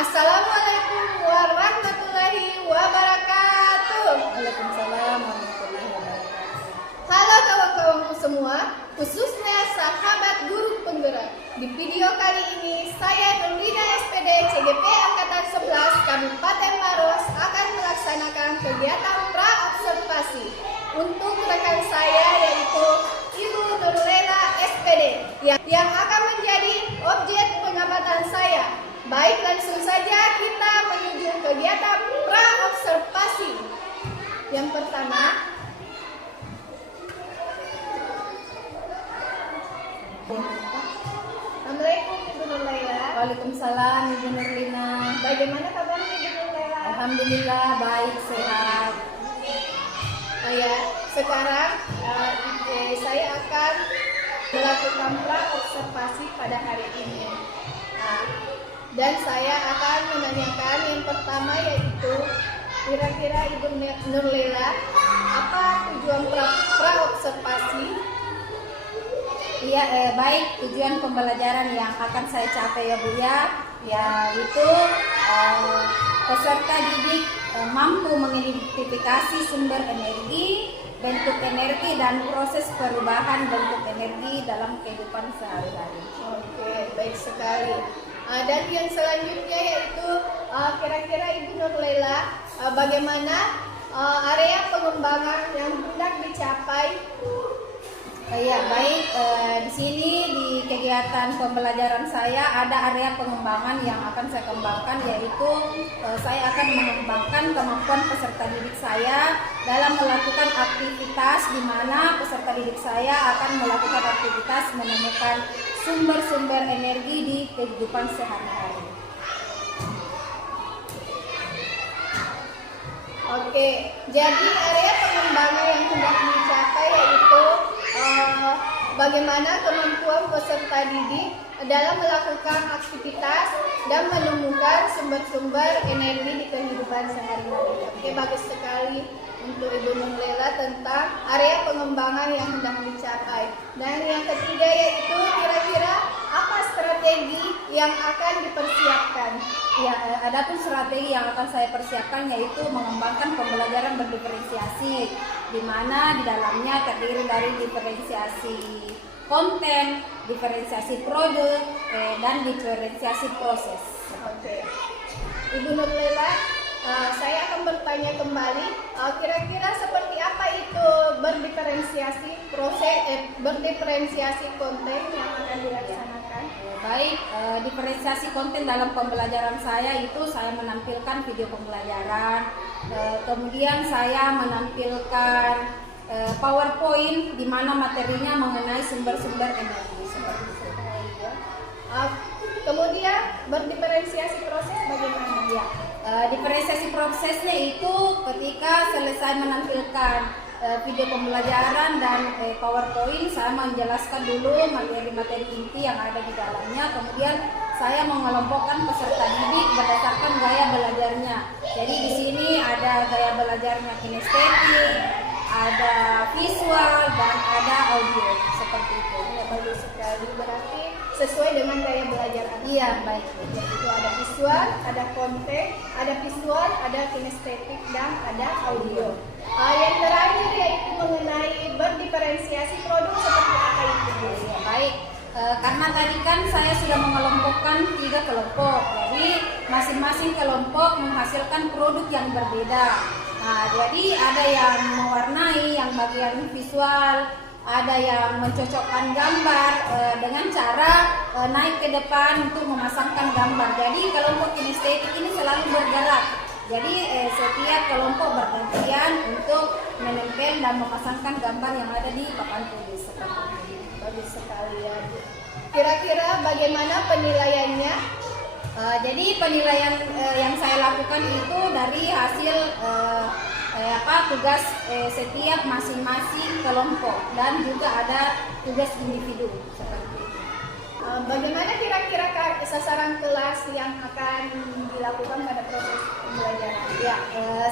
Assalamualaikum warahmatullahi wabarakatuh. Waalaikumsalam warahmatullahi wabarakatuh. Halo kawan-kawanku semua, khususnya sahabat guru penggerak. Di video kali ini saya Nurlina SPD CGP Angkatan 11 Kabupaten Maros akan melaksanakan kegiatan pra-observasi untuk rekan saya yaitu Ibu Nurlela SPD yang akan menjadi objek pengamatan saya. Baik, langsung saja kita menuju kegiatan pra-observasi. Yang pertama, Assalamualaikum Ibu Nurlela. Waalaikumsalam Ibu Nurlina. Bagaimana kabarnya Ibu Nurlela? Alhamdulillah baik, sehat. Oh ya, sekarang saya akan melakukan pra-observasi pada hari ini. Dan saya akan menanyakan yang pertama yaitu kira-kira Ibu Nurlela apa tujuan pra-observasi? Iya, baik, tujuan pembelajaran yang akan saya capai ya Bu ya, yaitu peserta didik mampu mengidentifikasi sumber energi, bentuk energi dan proses perubahan bentuk energi dalam kehidupan sehari-hari. Oke, baik sekali. Dan yang selanjutnya yaitu kira-kira Ibu Nurlela bagaimana area pengembangan yang hendak dicapai? Ya baik, di sini di kegiatan pembelajaran saya ada area pengembangan yang akan saya kembangkan, yaitu saya akan mengembangkan kemampuan peserta didik saya dalam melakukan aktivitas di mana peserta didik saya akan melakukan aktivitas menemukan sumber-sumber energi di kehidupan sehari-hari. Oke, jadi area pengembangan yang hendak dicapai yaitu bagaimana kemampuan peserta didik dalam melakukan aktivitas dan menemukan sumber-sumber energi di kehidupan sehari-hari. Oke, bagus sekali untuk Ibu Nurlela tentang area pengembangan yang hendak dicapai. Dan yang ketiga yaitu kira-kira apa strategi yang akan dipersiapkan? Ya, ada pun strategi yang akan saya persiapkan yaitu mengembangkan pembelajaran berdiferensiasi, di mana di dalamnya terdiri dari diferensiasi konten, diferensiasi produk, dan diferensiasi proses. Oke, Ibu Nurlela, saya akan bertanya kembali, kira-kira seperti apa itu berdiferensiasi proses, berdiferensiasi konten yang akan dilaksanakan? Baik, diferensiasi konten dalam pembelajaran saya itu saya menampilkan video pembelajaran, kemudian saya menampilkan PowerPoint di mana materinya mengenai sumber-sumber energi seperti itu. Kemudian berdiferensiasi proses bagaimana? Ya, diferensiasi prosesnya itu ketika selesai menampilkan video pembelajaran dan PowerPoint, saya menjelaskan dulu materi-materi inti yang ada di dalamnya. Kemudian saya mengelompokkan peserta didik berdasarkan gaya belajarnya. Jadi di sini ada gaya belajarnya kinestetik, ada visual, dan ada audio seperti itu. Ya, bagus sekali. Berarti sesuai dengan gaya belajar Anda. Iya, baik. Itu ada visual, ada konten, ada visual, ada kinestetik, dan ada audio. Yang terakhir yaitu mengenai berdiferensiasi produk seperti apa itu? Ya, baik. Karena tadi kan saya sudah mengelompokkan 3 kelompok, jadi masing-masing kelompok menghasilkan produk yang berbeda. Nah, jadi ada yang mewarnai, yang bagian visual, ada yang mencocokkan gambar dengan cara naik ke depan untuk memasangkan gambar. Jadi kelompok kinestetik ini selalu bergerak. Jadi setiap kelompok bergantian untuk menempel dan memasangkan gambar yang ada di papan tulis seperti ini. Bagus sekali ya. Kira-kira bagaimana penilaiannya? Jadi penilaian yang saya lakukan itu dari hasil tugas setiap masing-masing kelompok dan juga ada tugas individu seperti itu. Bagaimana kira-kira sasaran kelas yang akan dilakukan pada proses pembelajaran? Ya,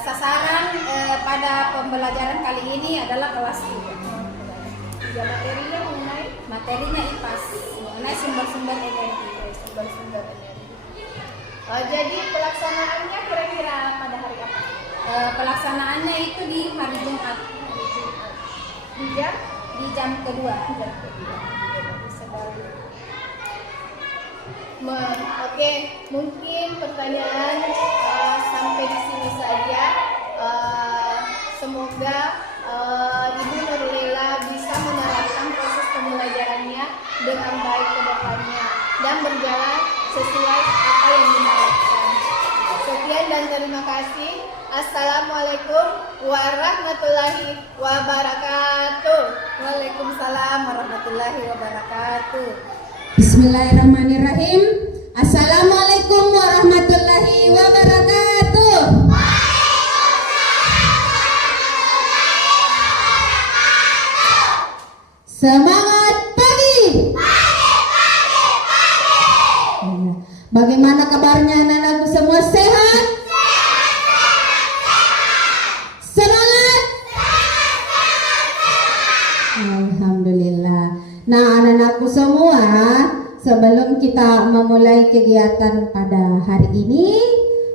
sasaran pada pembelajaran kali ini adalah kelas 3. Ya, materinya IPAS, mengenai sumber-sumber energi. Jadi pelaksanaannya kira-kira pada hari apa? Pelaksanaannya itu di hari Jumat. Di jam? Di jam kedua. Oke, mungkin pertanyaan sampai di sini saja. Semoga Ibu Nurlela bisa menerapkan proses pembelajarannya dengan baik ke depannya dan berjalan sesuai apa yang diharapkan. Sekian dan terima kasih. Assalamualaikum warahmatullahi wabarakatuh. Waalaikumsalam warahmatullahi wabarakatuh. Bismillahirrahmanirrahim. Assalamualaikum warahmatullahi wabarakatuh. Semangat pagi. Bagaimana kabarnya anak-anakku semua, sehat? Semangat. Alhamdulillah. Nah, anak-anakku semua, sebelum kita memulai kegiatan pada hari ini,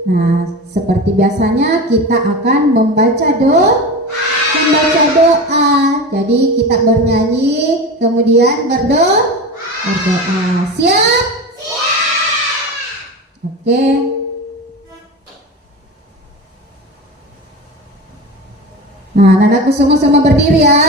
nah, seperti biasanya kita akan membaca doa. Jadi kita bernyanyi, kemudian berdoa. Siap? Oke. Nah, anak-anakku semua berdiri ya.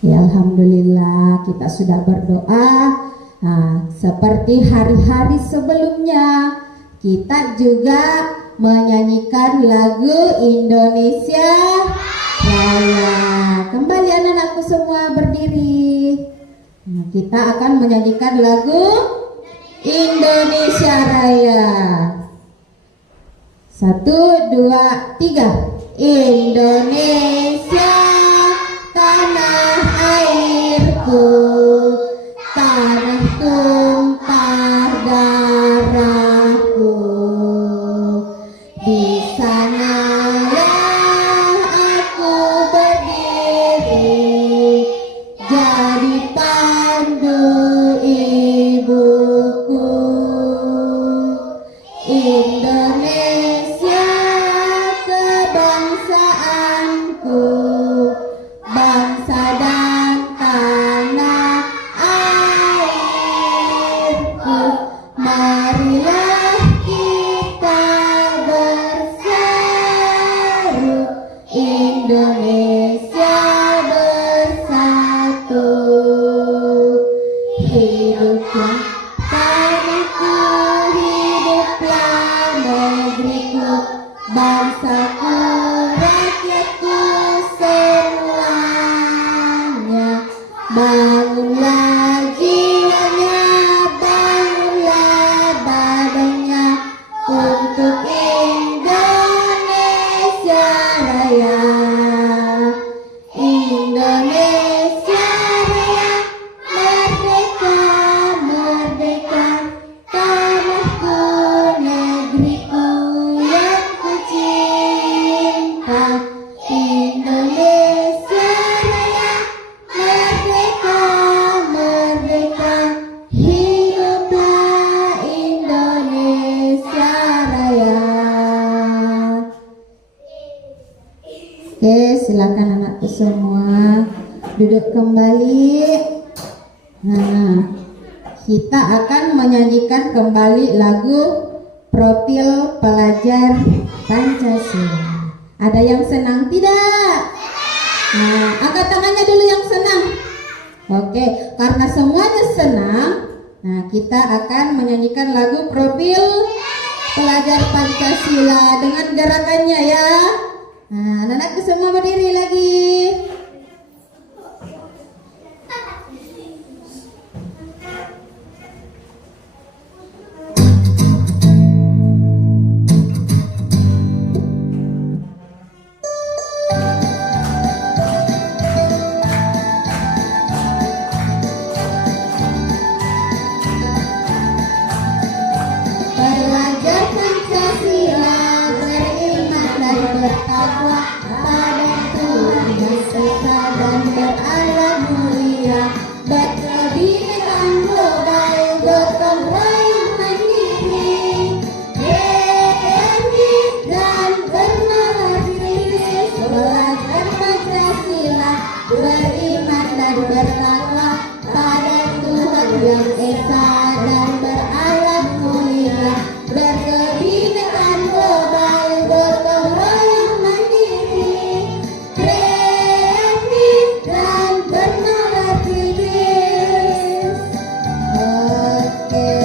Ya, alhamdulillah kita sudah berdoa. Nah, seperti hari-hari sebelumnya, kita juga menyanyikan lagu Indonesia Raya. Kembali anak-anakku semua berdiri. Nah, kita akan menyanyikan lagu Indonesia Raya. 1, 2, 3. Indonesia tanah airku, tanah tumpah darahku. Di sanalah aku berdiri, jadi pandu ibuku. Indonesia kebangsaanku, bangsa dan tanah hiduplah tanahku, hiduplah negeriku, bangsaku, rakyatku semuanya. Bangunlah jiwanya, bangunlah badannya untuk Indonesia Raya. Indonesia Raya, merdeka, merdeka, tanahku, negeriku yang ku cinta. Indonesia Raya, merdeka, merdeka, hiduplah Indonesia Raya. Oke, silakan anakku semua duduk kembali. Nah, kita akan menyanyikan kembali lagu Profil Pelajar Pancasila. Ada yang senang tidak? Nah, angkat tangannya dulu yang senang. Oke, karena semuanya senang, nah kita akan menyanyikan lagu Profil Pelajar Pancasila dengan gerakannya ya. Nah, anak-anakku semua berdiri lagi. Pelajar Pancasila beriman dan bertakwa pada Tuhan Yang Esa dan berakhlak mulia, berkebinekaan global, gotong royong mandiri, kreatif dan bernalar kritis. Pelajar Pancasila beriman dan bertakwa pada Tuhan Yang Esa dan berakhlak mulia, berkebinekaan global, gotong royong mandiri, kreatif dan bernalar kritis. Oke.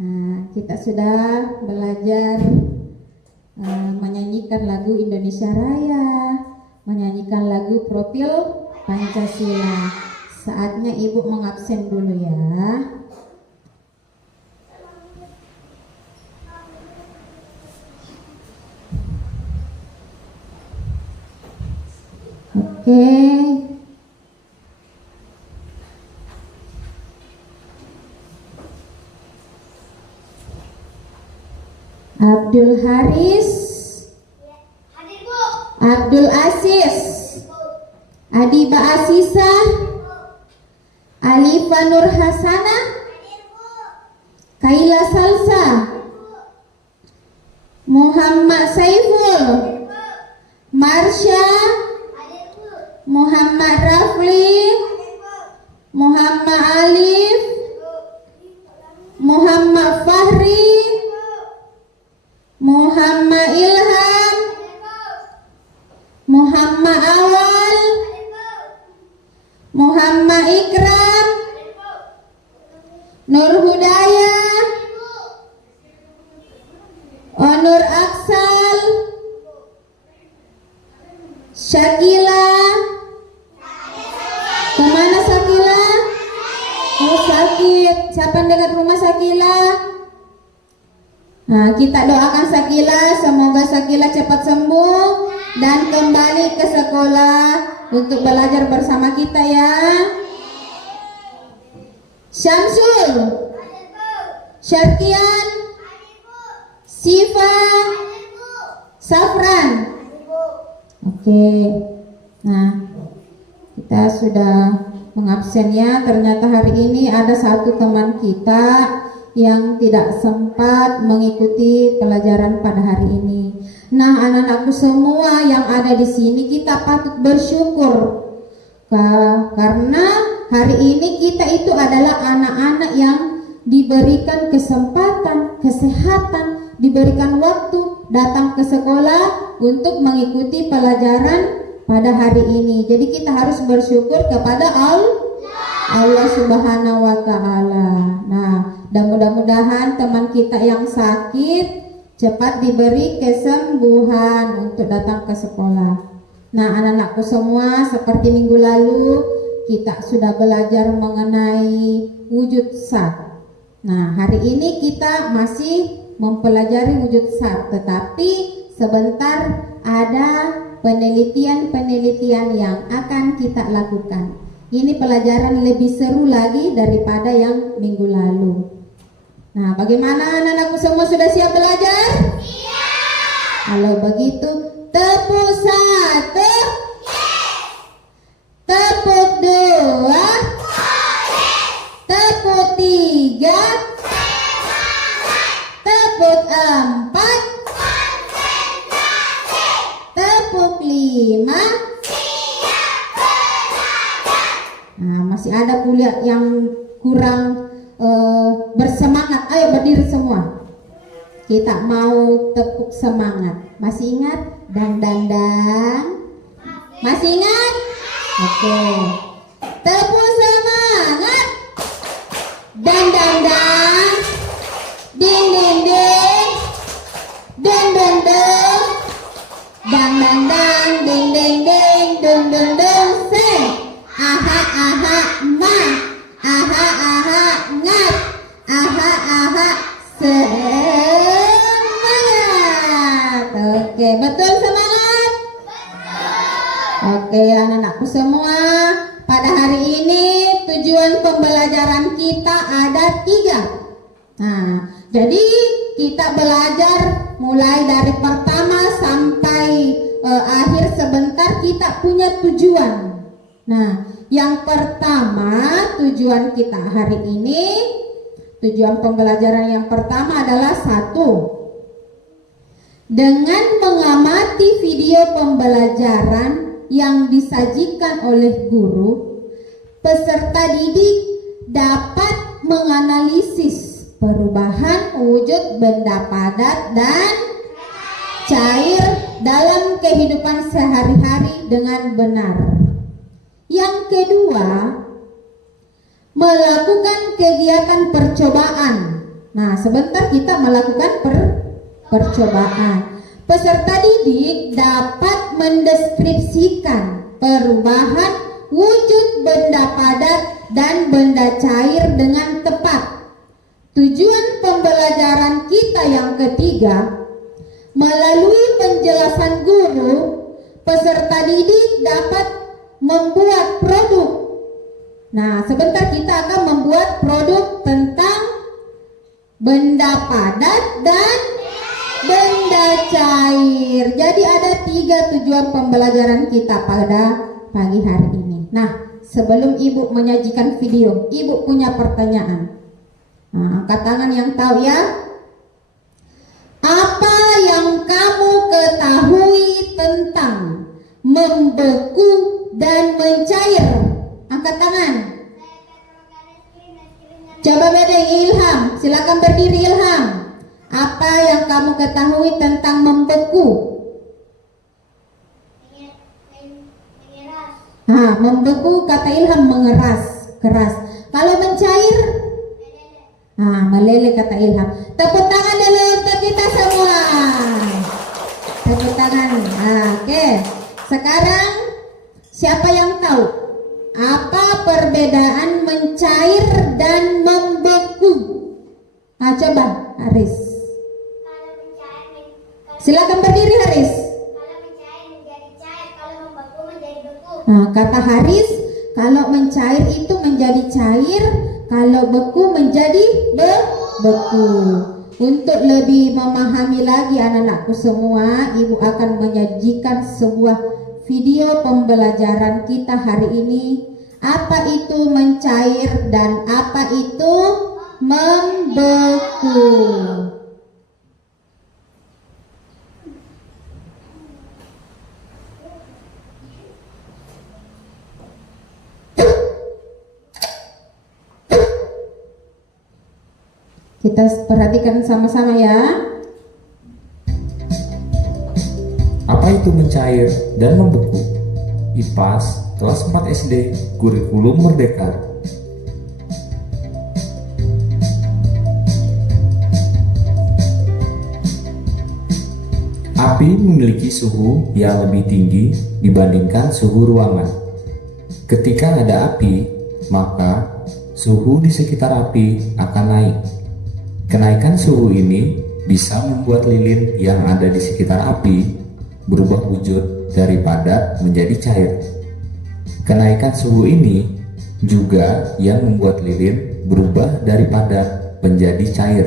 Nah, kita sudah belajar menyanyikan lagu Indonesia Raya, menyanyikan lagu Profil Pancasila. Saatnya Ibu mengabsen dulu ya. Oke. Abdul Haris, Hadir Bu. Abdul Aziz, Adiba Asisa, Alifa Nur Hasana, Kaila Salsa, Muhammad Saiful, Marsha, Muhammad Rafli, Muhammad Alif, Muhammad Fahri, Muhammad Ilham, Muhammad Awal, Muhammad Ikram, Nur Hudayah, Onur Aksal, Syakila. Kemana Syakila? Oh, sakit. Siapa yang dekat rumah Syakila? Nah, kita doakan Syakila, semoga Syakila cepat sembuh dan kembali ke sekolah untuk belajar bersama kita ya. Syamsul, Syarkian, Siva, Safran. Oke. Nah, kita sudah mengabsen ya. Ternyata hari ini ada satu teman kita yang tidak sempat mengikuti pelajaran pada hari ini. Nah, anak-anakku semua yang ada di sini, kita patut bersyukur karena hari ini kita itu adalah anak-anak yang diberikan kesempatan, kesehatan, diberikan waktu datang ke sekolah untuk mengikuti pelajaran pada hari ini. Jadi kita harus bersyukur kepada Allah. Allah Subhanahu wa Ta'ala. Nah, dan mudah-mudahan teman kita yang sakit cepat diberi kesembuhan untuk datang ke sekolah. Nah, anak-anakku semua, seperti minggu lalu kita sudah belajar mengenai wujud zat. Nah, hari ini kita masih mempelajari wujud zat, tetapi sebentar ada penelitian-penelitian yang akan kita lakukan. Ini pelajaran lebih seru lagi daripada yang minggu lalu. Nah, bagaimana anak-anakku semua, sudah siap belajar? Siap. Kalau begitu, tepuk satu. Yes. Tepuk dua. Boleh. Tepuk tiga. Semangat. Tepuk empat. Konsentrasi. Tepuk lima. Siap belajar. Nah, masih ada pula yang kurang bersemangat. Ayo berdiri semua. Kita mau tepuk semangat. Masih ingat? Dang. Masih ingat? Oke. Tepuk semangat. Dang. Ding. Deng. Dang. Ding. Sen. Aha. Ma. Aha. Ngat. Aha. Semangat. Oke, betul semangat? Oke, anak-anakku semua, pada hari ini tujuan pembelajaran kita ada 3. Nah, jadi kita belajar mulai dari pertama sampai akhir sebentar, kita punya tujuan. Nah, yang pertama, tujuan kita hari ini, tujuan pembelajaran yang pertama adalah 1. Dengan mengamati video pembelajaran yang disajikan oleh guru, peserta didik dapat menganalisis perubahan wujud benda padat dan cair dalam kehidupan sehari-hari dengan benar. Yang kedua, melakukan kegiatan percobaan. Nah, sebentar kita melakukan percobaan. Peserta didik dapat mendeskripsikan perubahan wujud benda padat dan benda cair dengan tepat. Tujuan pembelajaran kita yang ketiga, melalui penjelasan guru, peserta didik dapat membuat produk. Nah, sebentar kita akan membuat produk tentang benda padat dan benda cair. Jadi ada 3 tujuan pembelajaran kita pada pagi hari ini. Nah, sebelum ibu menyajikan video, ibu punya pertanyaan. Nah, angkat tangan yang tahu ya. Apa yang kamu ketahui tentang membeku dan mencair? Angkat tangan. Coba bedeng Ilham, silakan berdiri Ilham. Apa yang kamu ketahui tentang membeku? Nah, membeku kata Ilham mengeras, keras. Kalau mencair? Nah, meleleh kata Ilham. Tepuk tangan dulu untuk kita semua. Tepuk tangan. Nah, oke. Sekarang siapa yang tahu apa perbedaan mencair dan membeku? Nah, coba Haris. Silakan berdiri Haris. Kalau mencair menjadi cair, kalau membeku menjadi beku. Nah, kata Haris, kalau mencair itu menjadi cair, kalau beku menjadi beku. Untuk lebih memahami lagi anak-anakku semua, ibu akan menyajikan sebuah video pembelajaran kita hari ini. Apa itu mencair dan apa itu membeku? Kita perhatikan sama-sama ya. Apa itu mencair dan membeku? IPAS kelas 4 SD, kurikulum Merdeka. Api memiliki suhu yang lebih tinggi dibandingkan suhu ruangan. Ketika ada api, maka suhu di sekitar api akan naik. Kenaikan suhu ini bisa membuat lilin yang ada di sekitar api berubah wujud dari padat menjadi cair. Kenaikan suhu ini juga yang membuat lilin berubah dari padat menjadi cair.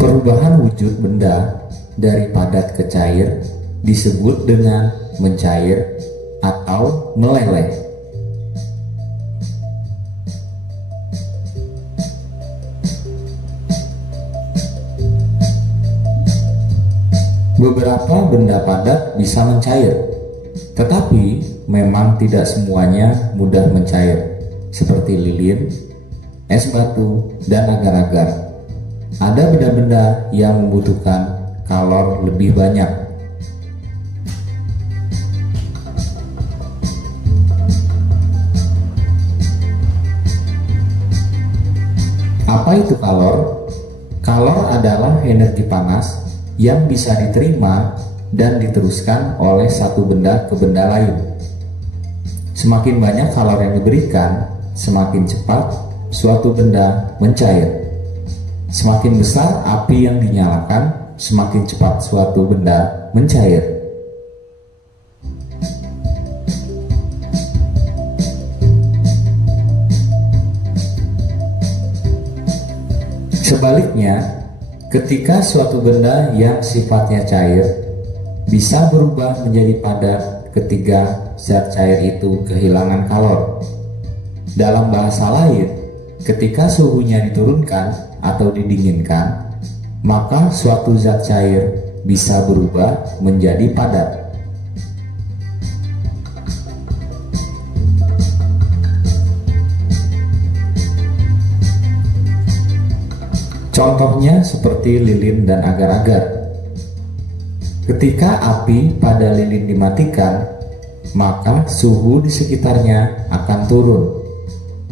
Perubahan wujud benda dari padat ke cair disebut dengan mencair atau meleleh. Beberapa benda padat bisa mencair, tetapi memang tidak semuanya mudah mencair, seperti lilin, es batu, dan agar-agar. Ada benda-benda yang membutuhkan kalor lebih banyak. Apa itu kalor? Kalor adalah energi panas yang bisa diterima dan diteruskan oleh satu benda ke benda lain. Semakin banyak kalor yang diberikan, semakin cepat suatu benda mencair. Semakin besar api yang dinyalakan, semakin cepat suatu benda mencair. Sebaliknya, ketika suatu benda yang sifatnya cair bisa berubah menjadi padat ketika zat cair itu kehilangan kalor. Dalam bahasa lain, ketika suhunya diturunkan atau didinginkan, maka suatu zat cair bisa berubah menjadi padat. Contohnya seperti lilin dan agar-agar. Ketika api pada lilin dimatikan, maka suhu di sekitarnya akan turun.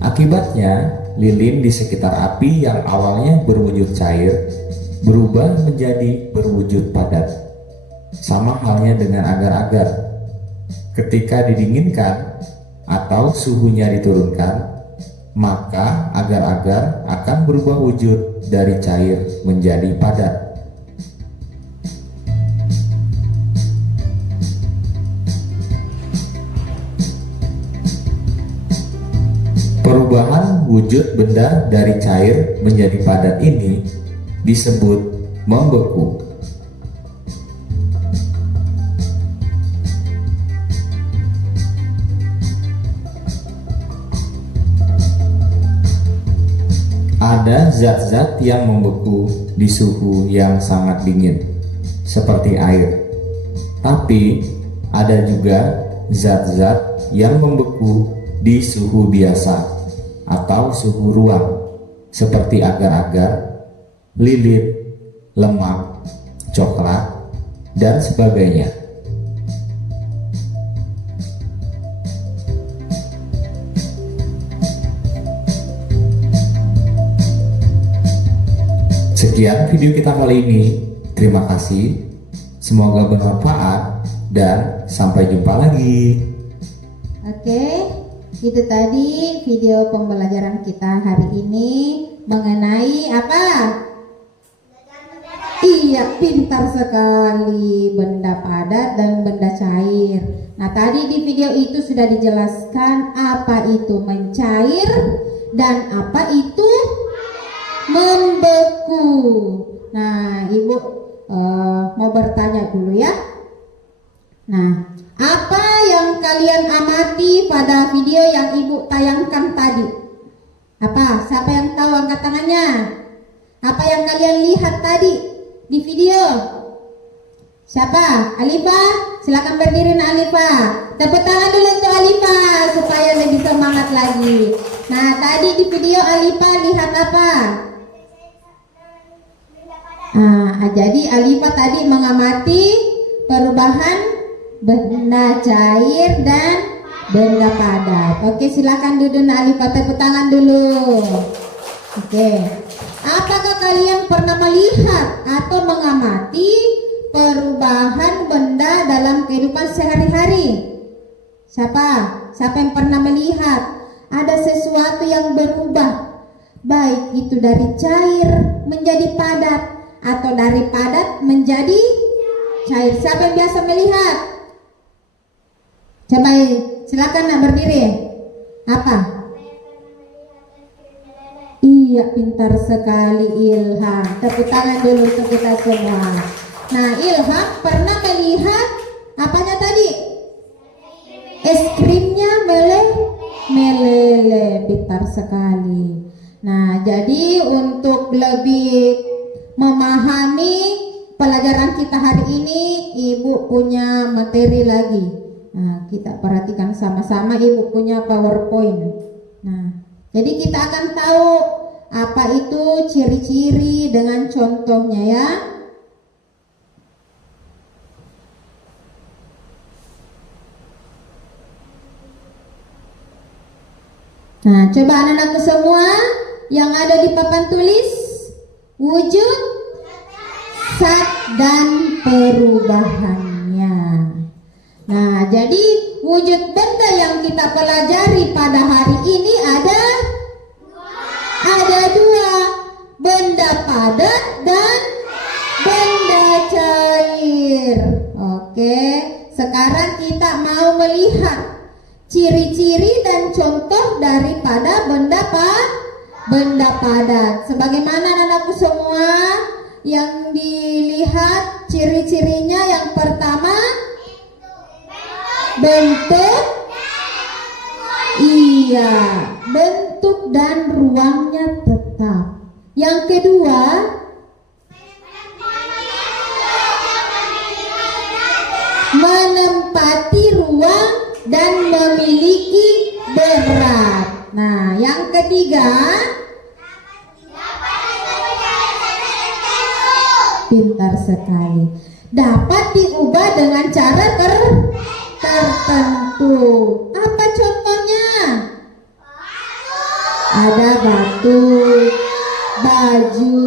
Akibatnya, lilin di sekitar api yang awalnya berwujud cair berubah menjadi berwujud padat. Sama halnya dengan agar-agar. Ketika didinginkan atau suhunya diturunkan, maka agar-agar akan berubah wujud dari cair menjadi padat. Perubahan wujud benda dari cair menjadi padat ini disebut membeku. Ada zat-zat yang membeku di suhu yang sangat dingin, seperti air. Tapi ada juga zat-zat yang membeku di suhu biasa atau suhu ruang, seperti agar-agar, lilin, lemak, coklat, dan sebagainya. Sekian video kita kali ini. Terima kasih. Semoga bermanfaat dan sampai jumpa lagi. Oke, itu tadi video pembelajaran kita hari ini mengenai apa? Iya, pintar sekali, benda padat dan benda cair. Nah, tadi di video itu sudah dijelaskan apa itu mencair dan apa itu membeku. Nah, Ibu mau bertanya dulu ya. Nah, apa yang kalian amati pada video yang Ibu tayangkan tadi? Apa? Siapa yang tahu, angkat tangannya? Apa yang kalian lihat tadi di video? Siapa? Alifa? Silakan berdiri, Alifa. Tepuk tangan dulu untuk Alifa supaya lebih semangat lagi. Nah, tadi di video Alifa lihat apa? Nah, jadi Alifa tadi mengamati perubahan benda cair dan benda padat. Oke, silakan duduk nak lipat tepuk tangan dulu. Oke. Apakah kalian pernah melihat atau mengamati perubahan benda dalam kehidupan sehari-hari? Siapa? Siapa yang pernah melihat ada sesuatu yang berubah? Baik itu dari cair menjadi padat atau dari padat menjadi cair. Siapa yang biasa melihat? Coba silakan nak berdiri. Apa? Iya, pintar sekali Ilham. Tepuk tangan dulu untuk kita semua. Nah, Ilham pernah melihat apanya tadi? Es krimnya meleleh. Pintar sekali. Nah, jadi untuk lebih memahami pelajaran kita hari ini, Ibu punya materi lagi. Nah, kita perhatikan sama-sama, Ibu punya PowerPoint. Nah, jadi kita akan tahu apa itu ciri-ciri dengan contohnya ya. Nah, coba anak-anakku semua yang ada di papan tulis, wujud, zat, dan perubahannya. Nah, jadi wujud benda yang kita pelajari pada hari ini ada dua, benda padat dan benda cair. Oke, sekarang kita mau melihat ciri-ciri dan contoh daripada benda padat. Sebagaimana anakku semua yang dilihat ciri-cirinya, yang pertama bentuk, iya, bentuk dan ruangnya tetap. Yang kedua, menempati ruang dan memiliki berat. Nah, yang ketiga, pintar sekali, dapat diubah dengan cara tertentu. Apa contohnya? Ada batu, baju,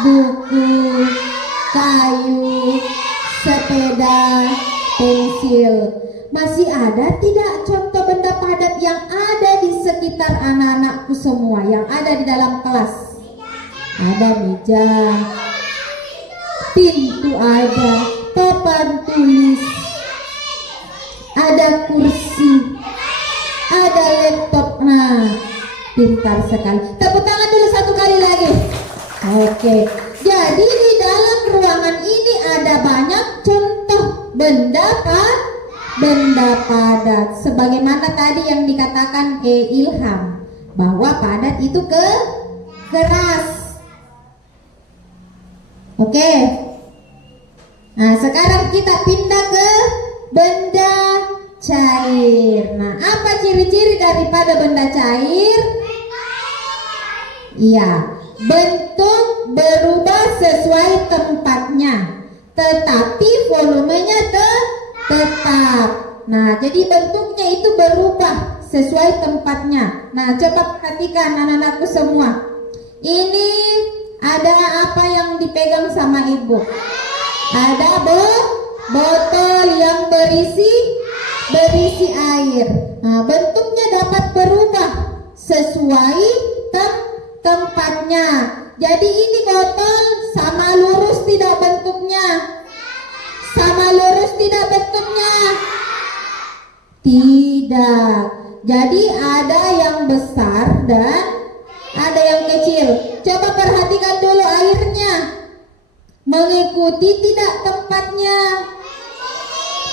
buku, kayu, sepeda, pensil. Masih ada tidak contoh benda padat yang ada di sekitar anak-anakku semua, yang ada di dalam kelas? Ada meja, pintu ada, papan tulis, ada kursi, ada laptop. Nah, pintar sekali. Tepuk tangan dulu satu kali lagi. Oke, jadi di dalam ruangan ini ada banyak contoh benda padat. Sebagaimana tadi yang dikatakan Ilham, bahwa padat itu keras. Oke. Nah, sekarang kita pindah ke benda cair. Nah, apa ciri-ciri daripada benda cair? Iya, bentuk berubah sesuai tempatnya, tetapi volumenya tetap. Nah, jadi bentuknya itu berubah sesuai tempatnya. Nah, coba perhatikan anak-anakku semua. Ini ada apa yang dipegang sama ibu? Ada botol yang berisi air. Nah, bentuknya dapat berubah sesuai tempatnya. Jadi ini botol sama lurus tidak bentuknya? Sama lurus tidak bentuknya? Tidak. Jadi ada yang besar dan ada yang kecil. Coba perhatikan dulu airnya. Mengikuti tidak tempatnya?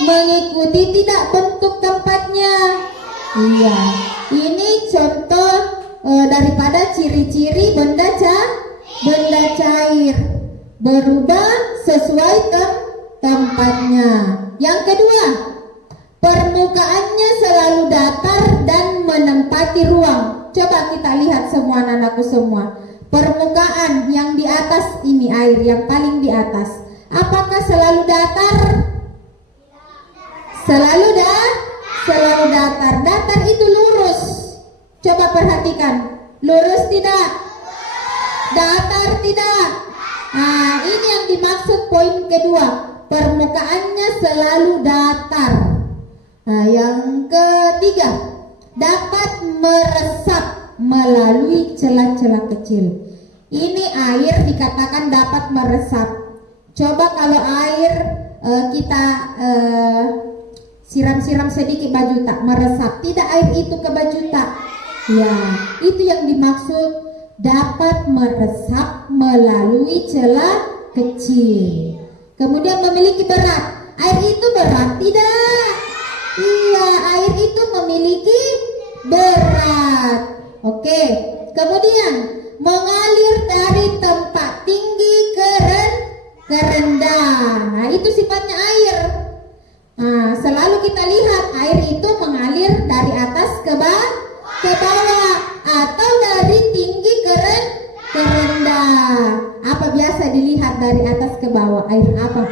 Mengikuti tidak bentuk tempatnya? Iya. Ini contoh daripada ciri-ciri benda cair, berubah sesuai tempatnya. Yang kedua, permukaannya selalu datar dan menempati ruang. Coba kita lihat semua anak-anakku semua. Permukaan yang di atas ini, air yang paling di atas, apakah selalu datar? Selalu Coba perhatikan. Lurus tidak? Datar tidak? Nah, ini yang dimaksud poin kedua. Permukaannya selalu datar. Nah, yang ketiga, dapat meresap melalui celah-celah kecil. Ini air dikatakan dapat meresap. Coba kalau air kita siram-siram sedikit baju tak meresap, tidak air itu ke baju tak? Ya, itu yang dimaksud dapat meresap melalui celah kecil. Kemudian memiliki berat. Air itu berat tidak? Iya, air itu memiliki berat. Oke. Kemudian mengalir dari tempat tinggi ke rendah. Nah, itu sifatnya air. Nah, selalu kita lihat air itu mengalir dari atas ke bawah atau dari tinggi ke rendah. Apa biasa dilihat dari atas ke bawah? Air apa?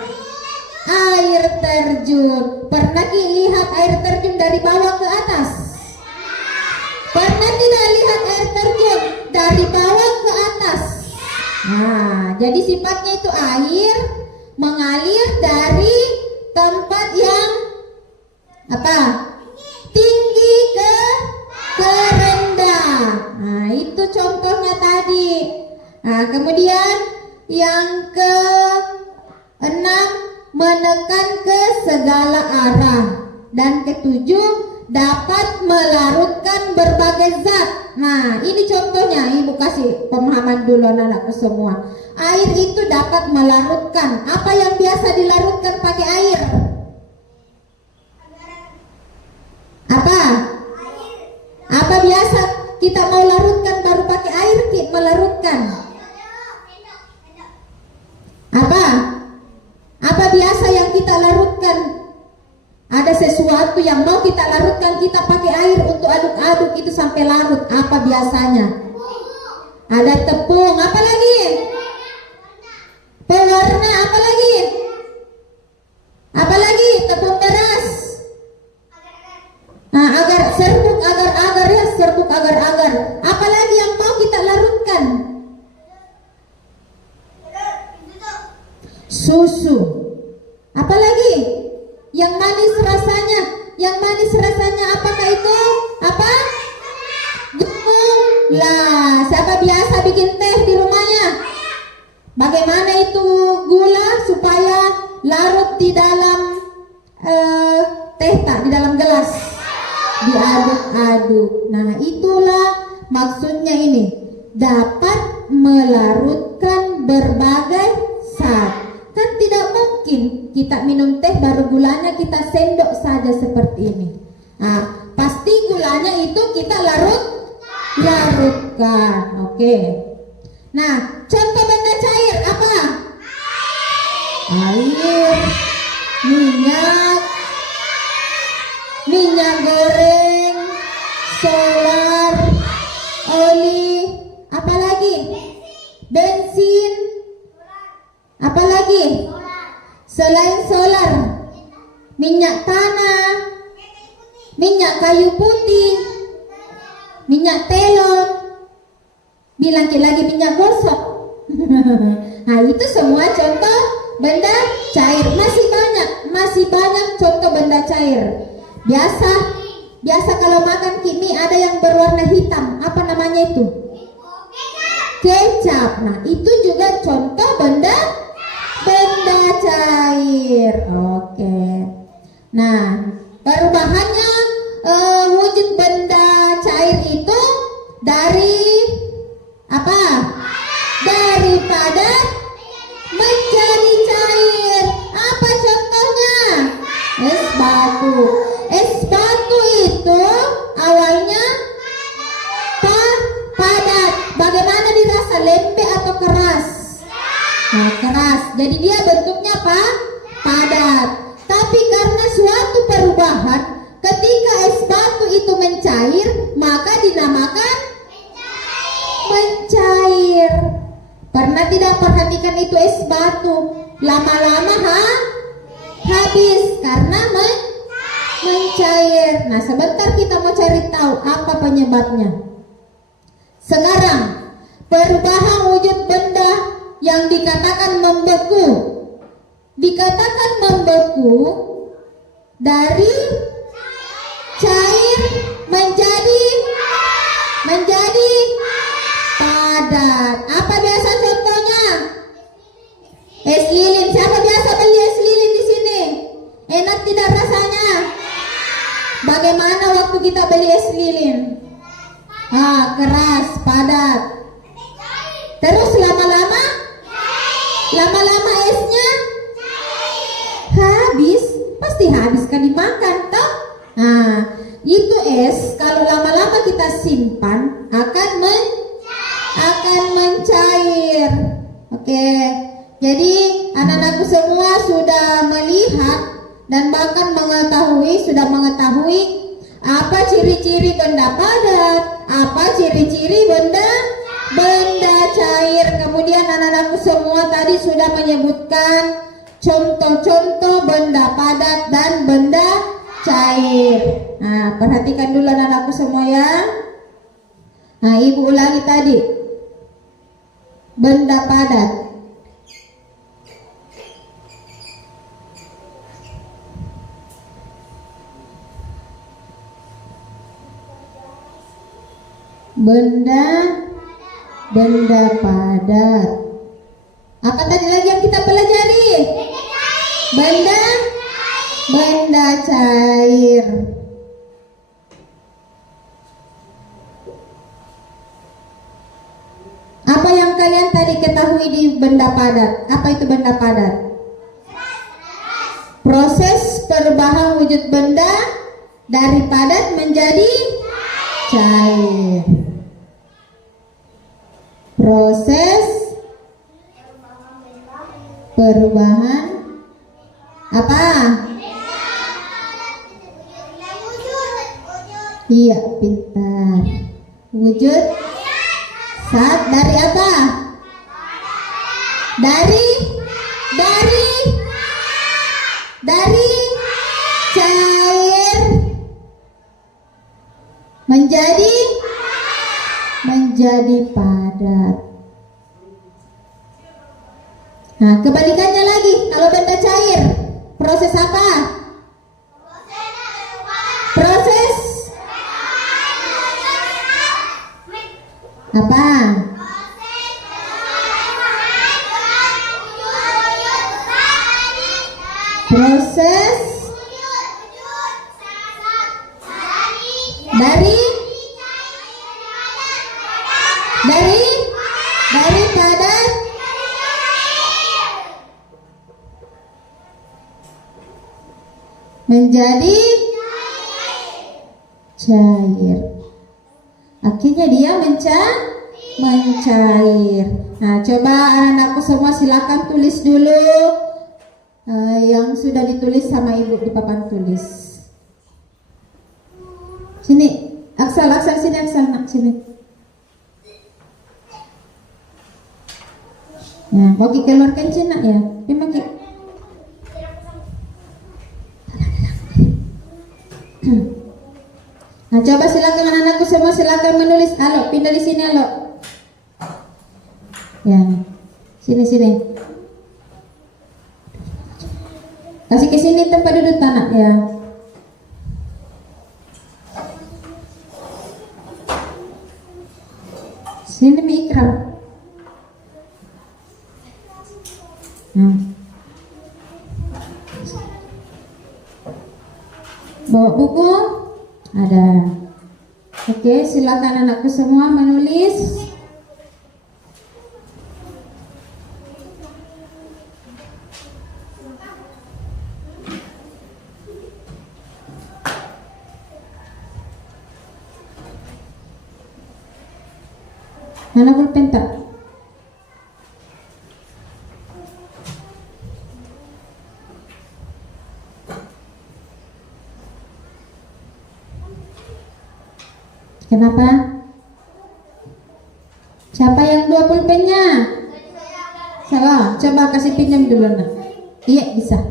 Air terjun. Pernah lihat air terjun dari bawah ke atas? Pernah tidak lihat air terjun dari bawah ke atas? Nah, jadi sifatnya itu air mengalir dari tempat yang apa? Tinggi ke rendah. Nah, itu contohnya tadi. Nah, kemudian yang ke-6, menekan ke segala arah. Dan ke-7, dapat melarutkan berbagai zat. Nah, ini contohnya. Ibu kasih pemahaman dulu anak-anakku semua. Air itu dapat melarutkan. Apa yang biasa dilarutkan pakai air? Apa? Apa biasa kita mau larutkan baru pakai air melarutkan? Apa? Apa biasa yang kita larutkan? Ada sesuatu yang mau kita larutkan, kita pakai air untuk aduk-aduk itu sampai larut. Apa biasanya? Ada tepung. Apa lagi? Pewarna. Apa lagi? Apa lagi? Tepung beras. Nah, agar serbuk agar-agar ya, serbuk agar-agar. Apa lagi yang mau kita larutkan? Susu. Apa lagi? Yang manis rasanya. Yang manis rasanya apakah itu? Apa? Gula. Siapa biasa bikin teh di rumahnya? Bagaimana itu gula supaya larut di dalam teh tak, di dalam gelas? Diaduk-aduk. Nah, itulah maksudnya ini. Dapat melarutkan berbagai zat. Kan tidak mungkin kita minum teh baru gulanya kita sendok saja seperti ini. Nah, pasti gulanya itu kita larutkan. Oke. Nah, contoh benda cair apa? Air, minyak goreng, solar, oli, apa lagi? Bensin. Apa lagi? Selain solar, minyak tanah, minyak kayu putih, minyak telon, bilang lagi minyak gosok. Nah, itu semua contoh benda cair. Masih banyak contoh benda cair. Biasa kalau makan kimi ada yang berwarna hitam. Apa namanya itu? Kecap. Nah, itu juga contoh benda cair. Oke. Nah, perubahannya wujud benda cair itu dari apa? Daripada menjadi cair. Apa contohnya? Es batu. Es batu itu awalnya padat. Bagaimana dirasa? Lembek atau keras? Nah, keras. Jadi dia bentuknya apa? Padat. Tapi karena suatu perubahan, ketika es batu itu mencair, maka dinamakan mencair. Pernah tidak perhatikan itu es batu? Lama-lama habis karena mencair. mencair. Nah, sebentar kita mau cari tahu apa penyebabnya. Sekarang, perubahan wujud benda yang dikatakan membeku. Dikatakan membeku dari cair menjadi padat. Apa biasa contohnya? Es lilin. Siapa biasa beli es lilin di sini? Enak tidak rasanya? Bagaimana waktu kita beli es lilin? Keras, padat. Terus lama-lama esnya habis. Pasti habis kan dimakan toh? Nah, itu es kalau lama-lama kita simpan akan mencair. Oke. Jadi anak-anakku semua sudah melihat dan bahkan sudah mengetahui apa ciri-ciri benda padat, apa ciri-ciri benda cair. Kemudian anak-anakku semua tadi sudah menyebutkan contoh-contoh benda padat dan benda cair. Nah, perhatikan dulu anak-anakku semua ya. Nah, ibu ulangi tadi. Benda padat. Benda padat. Apa tadi lagi yang kita pelajari? Benda cair. Apa yang kalian tadi ketahui di benda padat? Apa itu benda padat? Proses perubahan wujud benda dari padat menjadi cair. Proses perubahan apa? Iya, pintar. Wujud saat dari apa? Dari cair menjadi padat. Nah, kebalikannya lagi, kalau benda cair, proses apa? Proses apa? Proses dari padat menjadi cair. Akhirnya dia mencair. Nah, coba anak-anakku semua silakan tulis dulu yang sudah ditulis sama ibu di papan tulis. Sini, Aksal sini, Aksal nak sini. Ya, mau keluarkan cina ya. Memang Nah, coba silakan anak-anakku semua silakan menulis. Halo, pindah di sini halo. Ya, sini. Kasih ke sini tempat duduk anak ya. Sini Mi Ikram. Bawa buku? Ada. Oke, silakan anakku semua menulis. Mana pulpen tak? Kenapa? Siapa yang 2 pulpennya? Salah, coba kasih pinjam dulu nak. Iya bisa.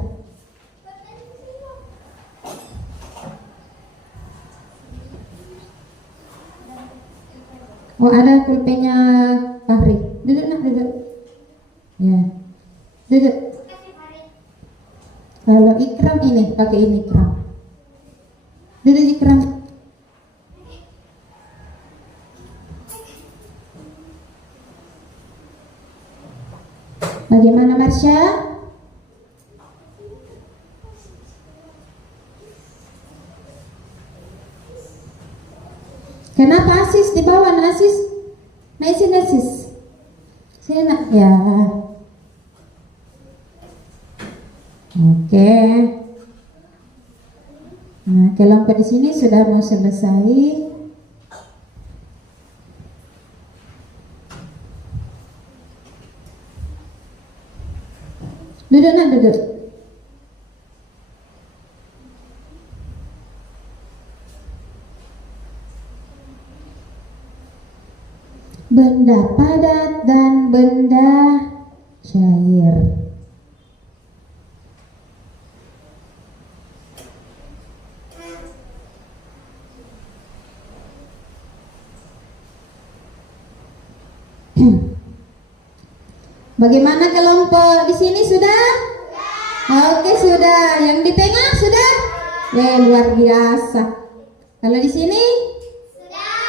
Oh, ada pulpennya Fahri. Duduk nak, duduk. Ya. Duduk. Kalau Ikram ini, pakai ini Ikram. Duduk Ikram. Bagaimana Marsha? Kenapa Asis di bawah Asis? Naik sini Asis. Sini nak. Ya. Oke. Nah, kelompok di sini sudah mau selesai. Duduk nak, duduk. Benda padat dan benda cair. Bagaimana kelompok di sini sudah? Oke sudah. Yang di tengah sudah? Luar biasa. Kalau di sini?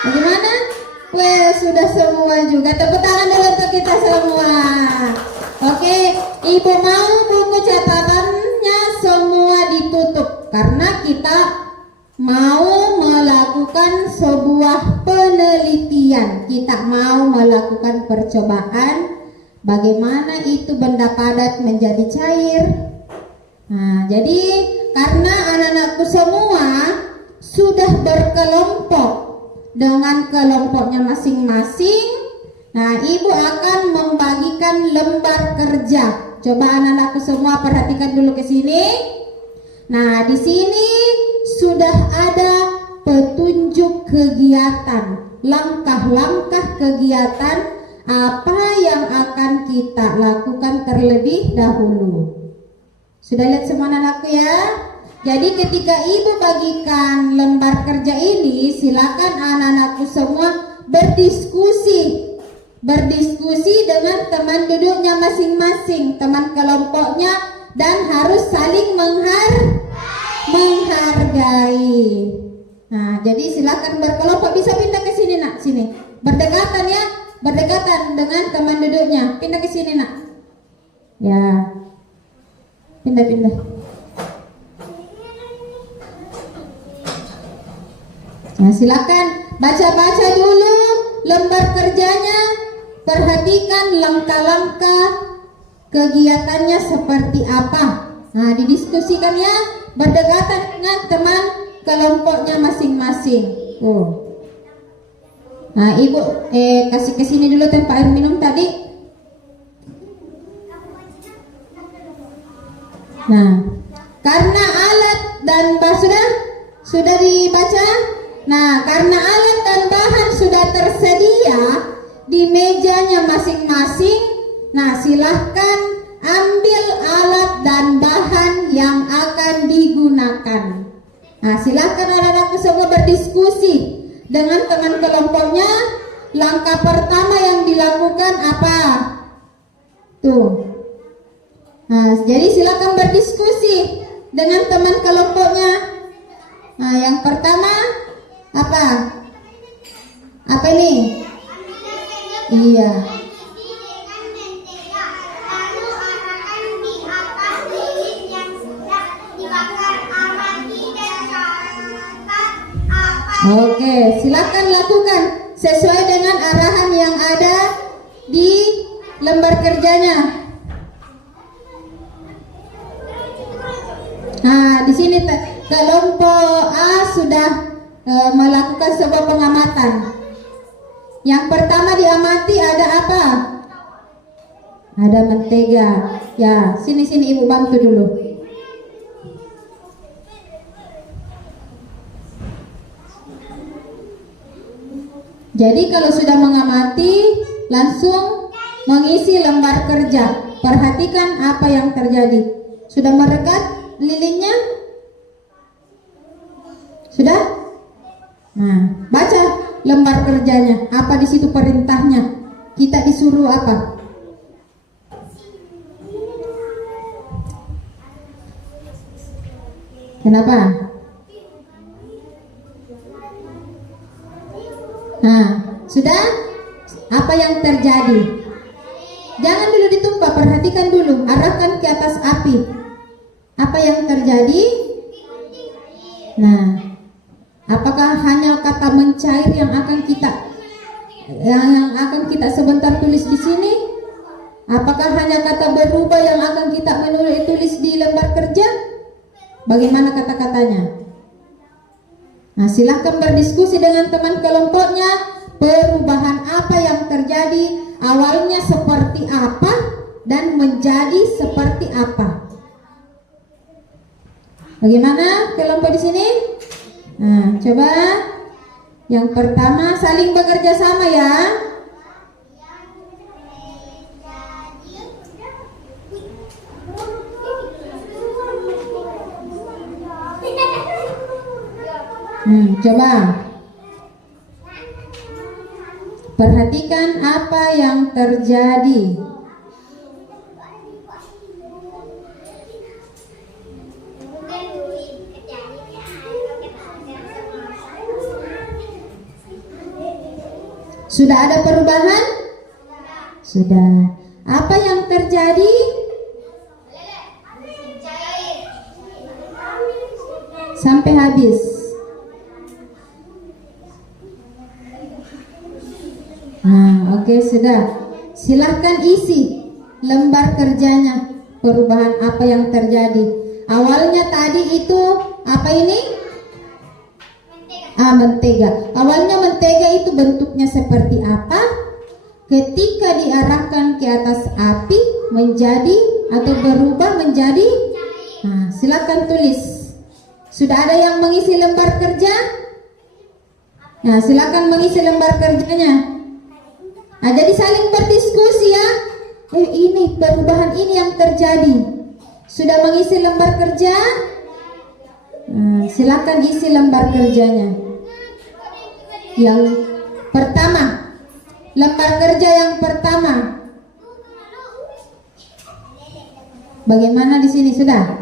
Bagaimana? Sudah semua juga. Tepuk tangan dulu untuk kita semua. Oke, Ibu mau buku catatannya semua ditutup karena kita mau melakukan sebuah penelitian. Kita mau melakukan percobaan bagaimana itu benda padat menjadi cair. Nah, jadi karena anak-anakku semua sudah berkelompok dengan kelompoknya masing-masing, nah Ibu akan membagikan lembar kerja. Coba anak-anakku semua perhatikan dulu ke sini. Nah, di sini sudah ada petunjuk kegiatan, langkah-langkah kegiatan apa yang akan kita lakukan terlebih dahulu. Sudah lihat semua anak-anakku ya? Jadi ketika Ibu bagikan lembar kerja ini, silakan anak-anakku semua berdiskusi dengan teman duduknya masing-masing, teman kelompoknya, dan harus saling menghargai. Nah, jadi silakan berkelompok. Bisa pindah ke sini nak, sini. Berdekatan ya. Berdekatan dengan teman duduknya. Pindah ke sini nak. Ya. Pindah. Nah, silakan baca-baca dulu lembar kerjanya. Perhatikan langkah-langkah kegiatannya seperti apa. Nah, didiskusikan ya. Berdekatan dengan teman kelompoknya masing-masing. Nah, Ibu kasih ke sini dulu tempat air minum tadi. Nah, karena alat dan bahan sudah dibaca. Nah, karena alat dan bahan sudah tersedia di mejanya masing-masing. Nah, silahkan ambil alat dan bahan yang akan digunakan. Nah, silahkan anak-anakku semua berdiskusi dengan teman kelompoknya. Langkah pertama yang dilakukan apa? Tuh. Nah, jadi silakan berdiskusi dengan teman kelompoknya. Nah, yang pertama apa? Apa ini? Iya. Oke, silakan lakukan sesuai dengan arahan yang ada di lembar kerjanya. Nah, di sini kelompok A sudah melakukan sebuah pengamatan. Yang pertama diamati ada apa? Ada mentega. Ya, sini Ibu bantu dulu. Jadi kalau sudah mengamati, langsung mengisi lembar kerja. Perhatikan apa yang terjadi. Sudah merekat lilinnya? Sudah? Nah, baca lembar kerjanya? Apa di situ perintahnya? Kita disuruh apa? Kenapa? Nah, sudah? Apa yang terjadi? Jangan dulu ditumpah, perhatikan dulu, arahkan ke atas api. Apa yang terjadi? Nah, apakah hanya kata mencair yang akan kita sebentar tulis di sini? Apakah hanya kata berubah yang akan kita tulis di lembar kerja? Bagaimana kata-katanya? Nah, silahkan berdiskusi dengan teman kelompoknya. Perubahan apa yang terjadi? Awalnya seperti apa dan menjadi seperti apa? Bagaimana kelompok di sini? Nah, coba yang pertama saling bekerja sama ya. Coba perhatikan apa yang terjadi. Sudah ada perubahan? Sudah. Apa yang terjadi? Sampai habis. Nah, oke, sudah. Silahkan isi lembar kerjanya. Perubahan apa yang terjadi? Awalnya tadi itu apa ini? Mentega. Awalnya mentega itu bentuknya seperti apa? Ketika diarahkan ke atas api menjadi atau berubah menjadi. Nah, silakan tulis. Sudah ada yang mengisi lembar kerja? Nah, silakan mengisi lembar kerjanya. Nah, jadi saling berdiskusi ya. Ini perubahan ini yang terjadi. Sudah mengisi lembar kerja? Nah, silakan isi lembar kerjanya. Yang pertama, lembar kerja yang pertama. Bagaimana di sini sudah?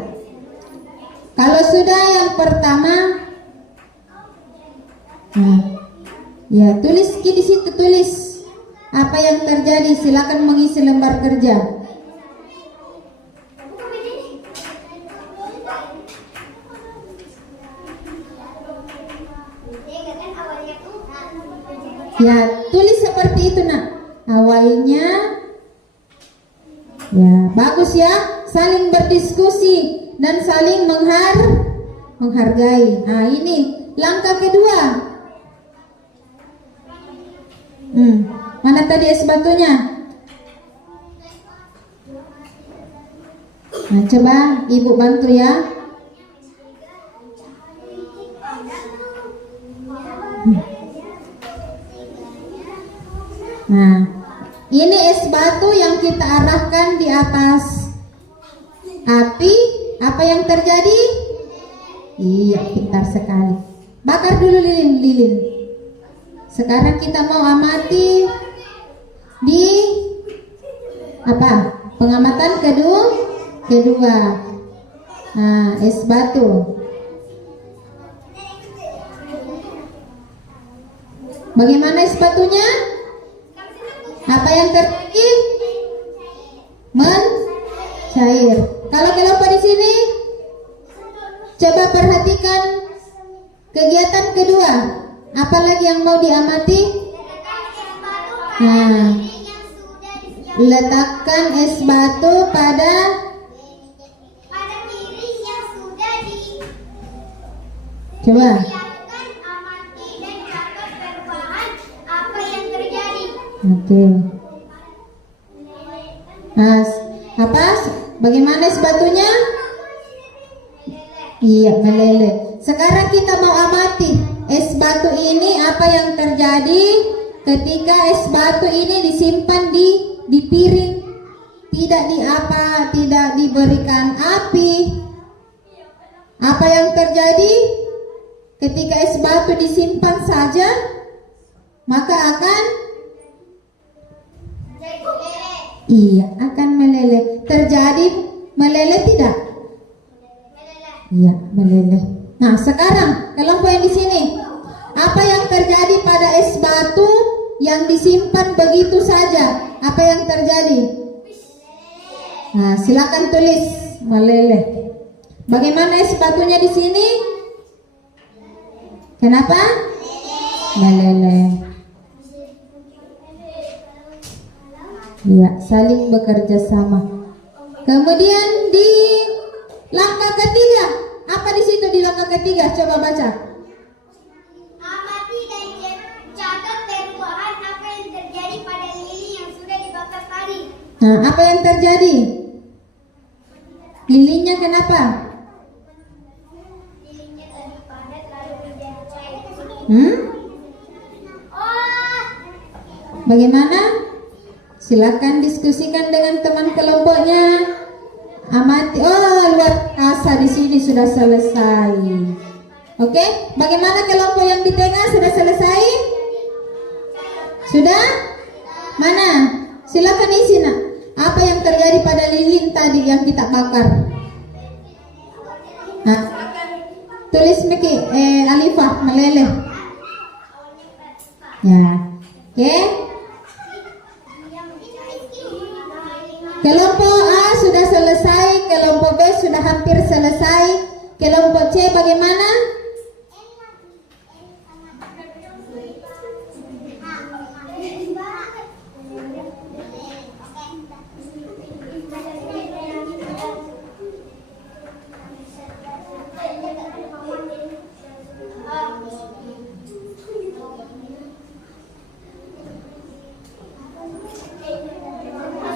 Kalau sudah yang pertama, nah, ya tulis di situ, tulis apa yang terjadi. Silakan mengisi lembar kerja. Ya, tulis seperti itu nak. Awalnya, ya bagus ya. Saling berdiskusi dan saling menghargai. Nah, ini langkah kedua. Mana tadi es batunya? Nah, coba ibu bantu ya. Nah, ini es batu yang kita arahkan di atas api. Apa yang terjadi? Iya, pintar sekali. Bakar dulu lilin. Sekarang kita mau amati di apa? Pengamatan kedua. Nah, es batu. Bagaimana es batunya? Apa yang terjadi? Mencair. Kalau kelompok di sini, coba perhatikan kegiatan kedua. Apalagi yang mau diamati? Nah, letakkan es batu pada piring yang sudah coba. amati dan catat perubahan apa yang terjadi. Oke. Nah, apa? Bagaimana es batunya? Iya, meleleh. Sekarang kita mau amati es batu ini apa yang terjadi ketika es batu ini disimpan di piring, tidak diberikan api. Apa yang terjadi ketika es batu disimpan saja? maka akan Meleleh. iya akan meleleh. Terjadi meleleh tidak? Meleleh. Iya, meleleh. Nah, sekarang kelompok yang di sini, apa yang terjadi pada es batu yang disimpan begitu saja? Apa yang terjadi? Nah, silakan tulis meleleh. Bagaimana es batunya di sini? Kenapa? Meleleh. Ya, saling bekerja sama. Kemudian di langkah ketiga, apa di situ di langkah ketiga? Coba baca. Amati dan catat perubahan apa yang terjadi pada lilin yang sudah dibakar tadi. Nah, apa yang terjadi? Lilinnya kenapa? Lilinnya tadi padat lalu menjadi cair. Oh, Bagaimana? Silakan diskusikan dengan teman kelompoknya. Amati. Oh, luar biasa, di sini sudah selesai. Oke, bagaimana kelompok yang di tengah sudah selesai? Sudah? Mana? Silakan isi nak. Apa yang terjadi pada lilin tadi yang kita bakar? Nah, tulis Miki, Alifah meleleh. Ya, oke. Kelompok A sudah selesai, kelompok B sudah hampir selesai, kelompok C bagaimana?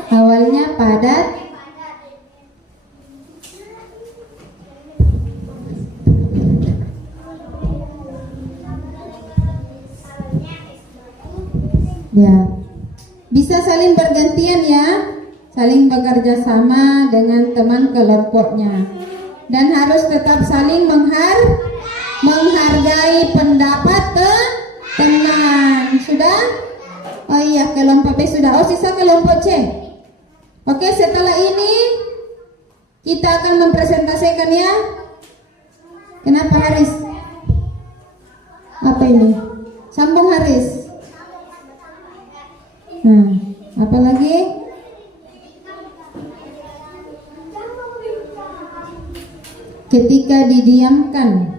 Awalnya padat, ya, bisa saling bergantian ya, saling bekerja sama dengan teman kelompoknya, dan harus tetap saling menghargai pendapat teman. Sudah? Oh iya, kelompok B sudah. Oh, sisa kelompok C. Oke, setelah ini kita akan mempresentasikan ya. Kenapa Haris? Apa ini? Sambung Haris. Nah, apa lagi? Ketika didiamkan.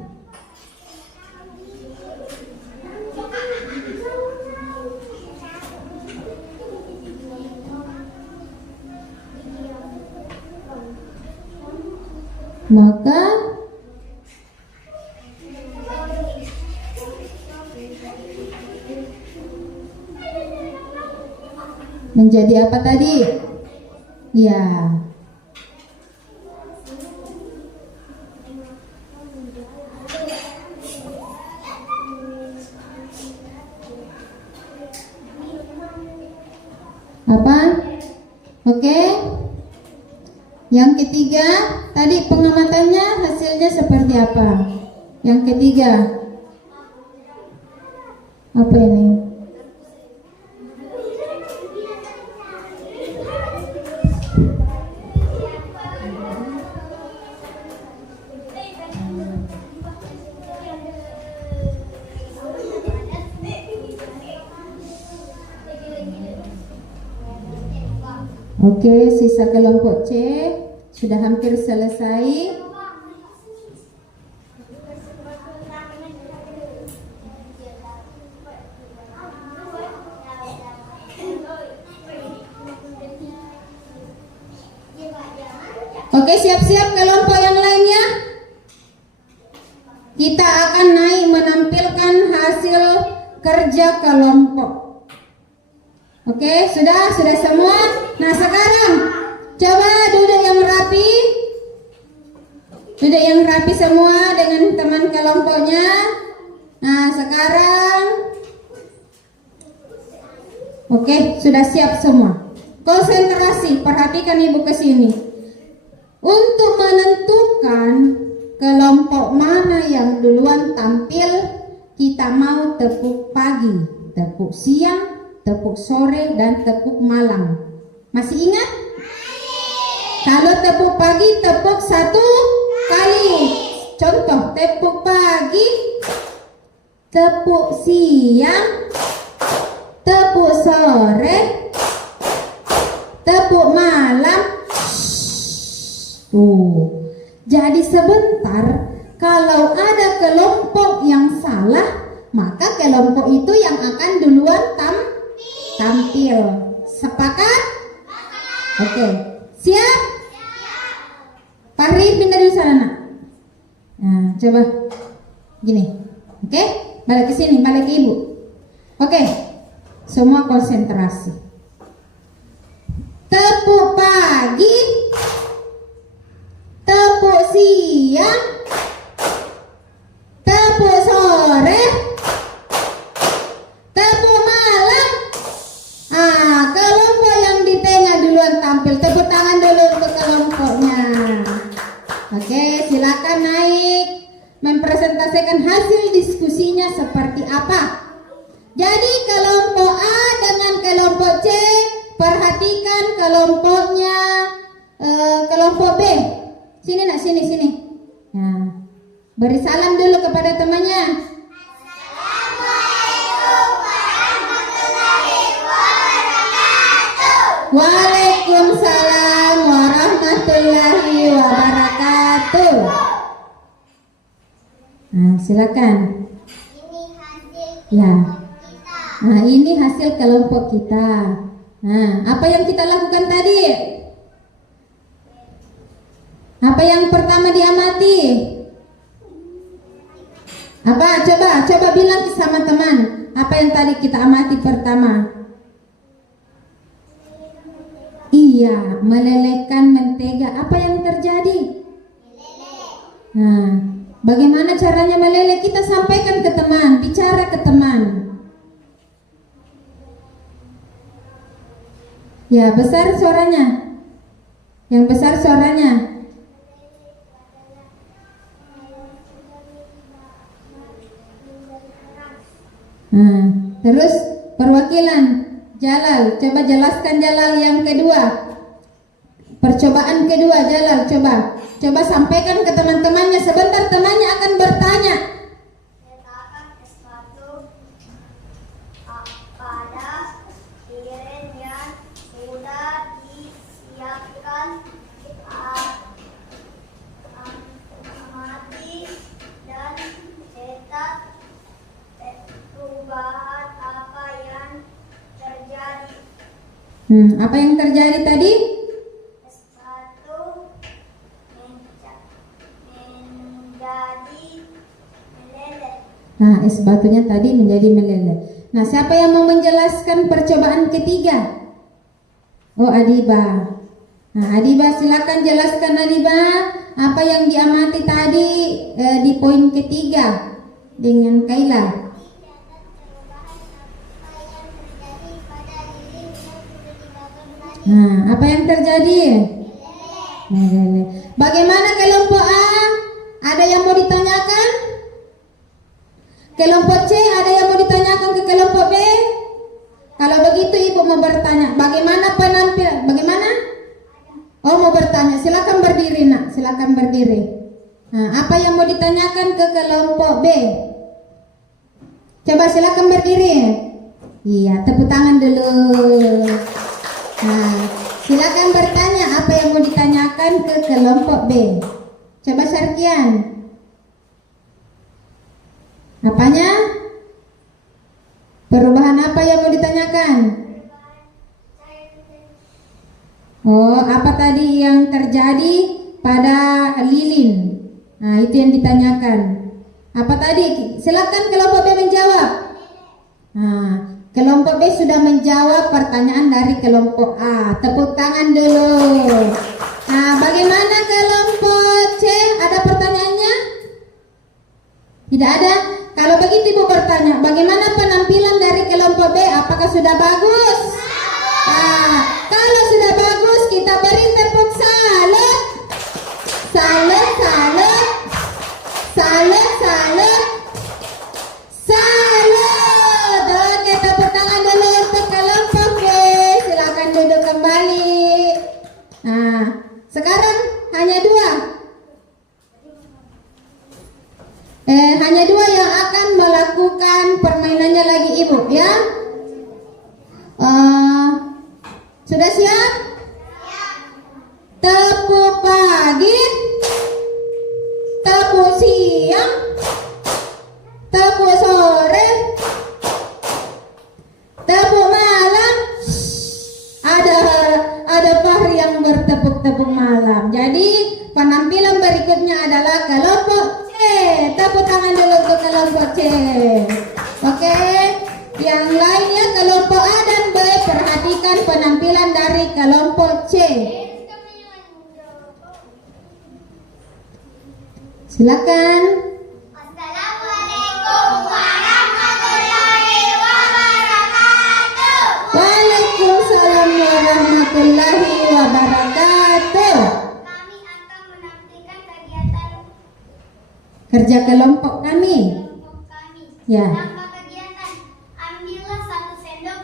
Maka menjadi apa tadi? Ya. Apa? Oke. Yang ketiga, tadi pengamatannya hasilnya seperti apa? Yang ketiga, apa ini? Oke, sisa kelompok C sudah hampir selesai. Oke, siap-siap kelompok yang lainnya. Kita akan naik menampilkan hasil kerja kelompok. Oke, sudah semua. Nah, sekarang coba duduk yang rapi. Duduk yang rapi semua dengan teman kelompoknya. Nah, sekarang oke, sudah siap semua. Konsentrasi, perhatikan Ibu ke sini. Untuk menentukan kelompok mana yang duluan tampil, kita mau tepuk pagi. tepuk siang, tepuk sore, dan tepuk malam. Masih ingat? Kalau tepuk pagi, tepuk 1 kali. Contoh, tepuk pagi, tepuk siang, tepuk sore, tepuk malam. Tuh. Jadi sebentar, kalau ada kelompok yang salah, maka kelompok itu yang akan duluan tampil. Sepakat? Oke. Siap? Fahri pindah dulu sana, nak. Nah, coba gini. Oke? Balik ke sini, balik ke ibu. Oke. Semua konsentrasi. Tepuk pagi, tepuk siang, tepuk sore, tepuk malam. Kelompok yang di tengah duluan tampil. Tepuk tangan dulu untuk kelompoknya. Oke, silakan naik mempresentasikan hasil diskusinya seperti apa. Jadi kelompok A dengan kelompok C, perhatikan kelompoknya kelompok B. Sini nak, sini. Nah, beri salam dulu kepada temannya. Assalamualaikum warahmatullahi wabarakatuh. Waalaikumsalam warahmatullahi wabarakatuh. Nah, silakan. Ini hasil Ya. kita. Nah, ini hasil kelompok kita. Nah, apa yang kita lakukan tadi? Apa yang pertama diamati? Apa? Coba bilang sama teman. Apa yang tadi kita amati pertama? Iya, melelehkan mentega. Apa yang terjadi? Nah, bagaimana caranya meleleh? Kita sampaikan ke teman, bicara ke teman. Ya, besar suaranya. Yang besar suaranya. Nah, terus perwakilan Jalal, coba jelaskan Jalal yang kedua. Percobaan kedua Jalal, coba sampaikan ke teman-temannya. Sebentar temannya akan bertanya. Letakkan sepatu pada piring yang sudah disiapkan. Amati dan cetak perubahan apa yang terjadi. Apa yang terjadi tadi? Sepatu menjadi meleleh. Nah, es batunya tadi menjadi meleleh. Nah, siapa yang mau menjelaskan percobaan ketiga? Oh, Adiba. Nah, Adiba silakan jelaskan Adiba. Apa yang diamati tadi di poin ketiga dengan Kaila? Nah, apa yang terjadi? Meleleh. Bagaimana kelompok A? Ada yang mau ditanyakan? Kelompok C ada yang mau ditanyakan ke kelompok B? Kalau begitu ibu mau bertanya, bagaimana penampilan? Bagaimana? Oh, mau bertanya. Silakan berdiri, nak. Silakan berdiri. Nah, apa yang mau ditanyakan ke kelompok B? Coba silakan berdiri. Iya, tepuk tangan dulu. Nah, silakan bertanya apa yang mau ditanyakan ke kelompok B. Coba Sarkian. Apanya? Perubahan apa yang mau ditanyakan? Oh, apa tadi yang terjadi pada lilin? Nah, itu yang ditanyakan. Apa tadi? Silakan kelompok B menjawab. Nah, kelompok B sudah menjawab pertanyaan dari kelompok A. Tepuk tangan dulu. Nah, bagaimana kelompok C? Ada pertanyaannya? Tidak ada? Kalau begitu ibu bertanya, bagaimana penampilan dari kelompok B? Apakah sudah bagus? Nah, kalau sudah bagus, kita beri tepuk salut. Salut, salut. Salut, salut. Salut. Oke, tepuk Hanya 2 yang akan melakukan permainannya lagi Ibu ya. Sudah siap? Tepuk pagi, tepuk siang, tepuk sore, tepuk malam. Ada Fahri yang bertepuk-tepuk malam. Jadi penampilan berikutnya adalah kelompok C. Tepuk tangan dulu untuk kelompok C. Oke, yang lainnya kelompok A dan B. Perhatikan penampilan dari kelompok C. Silakan. Assalamualaikum warahmatullahi wabarakatuh. Waalaikumsalam warahmatullahi wabarakatuh. Kami akan menampilkan kegiatan Kerja kelompok kami. kelompok kami. Ya. Nama kegiatan, ambillah 1 sendok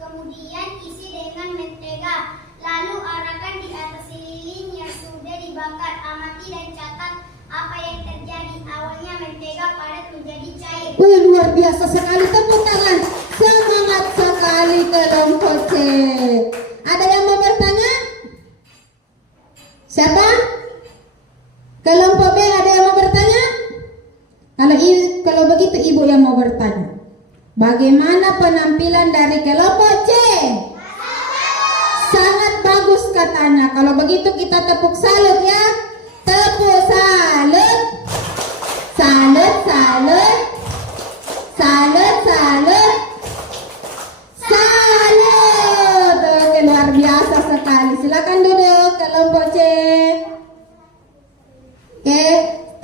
kemudian isi dengan mentega. Lalu arahkan di atas lilin yang sudah dibakar. Amati dan catat apa yang terjadi. Awalnya mentega padat menjadi cair. Luar biasa sekali, tepuk tangan. Semangat sekali kelompok C. Ada yang mau bertanya? Siapa? Kelompok B ada yang mau bertanya? Kalau begitu Ibu yang mau bertanya. Bagaimana penampilan dari kelompok C? Sangat bagus katanya. Kalau begitu kita tepuk salut ya. Tepuk salut. Salut, salut. Salut, salut. Salut. Oke, luar biasa sekali. Silakan duduk kelompok C. Oke,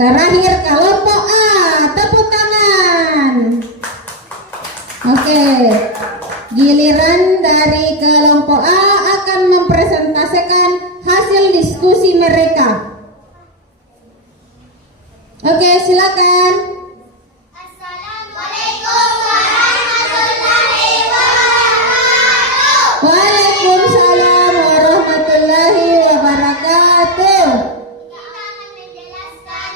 terakhir kelompok A. Tepuk tangan. Oke, giliran dari kelompok A akan mempresentasikan hasil diskusi mereka. Oke, silakan. Assalamualaikum warahmatullahi wabarakatuh. Waalaikumsalam warahmatullahi wabarakatuh. Kita akan menjelaskan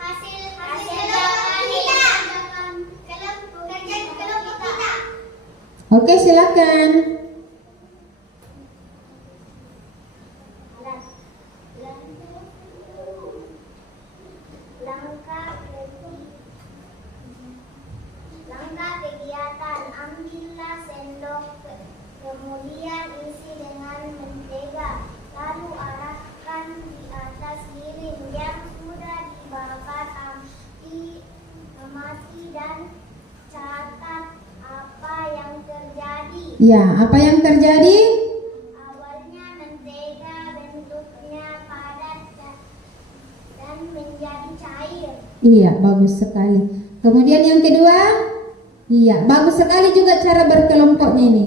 hasil kelompok kita. Oke, silakan. Langkah kegiatan, ambillah sendok kemudian isi dengan mentega, lalu arahkan di atas lilin yang sudah dibakar. Amati dan catat apa yang terjadi. Ya, apa yang terjadi? Awalnya mentega bentuknya padat dan menjadi cair. Iya, bagus sekali. Kemudian yang kedua? Iya, bagus sekali juga cara berkelompoknya ini.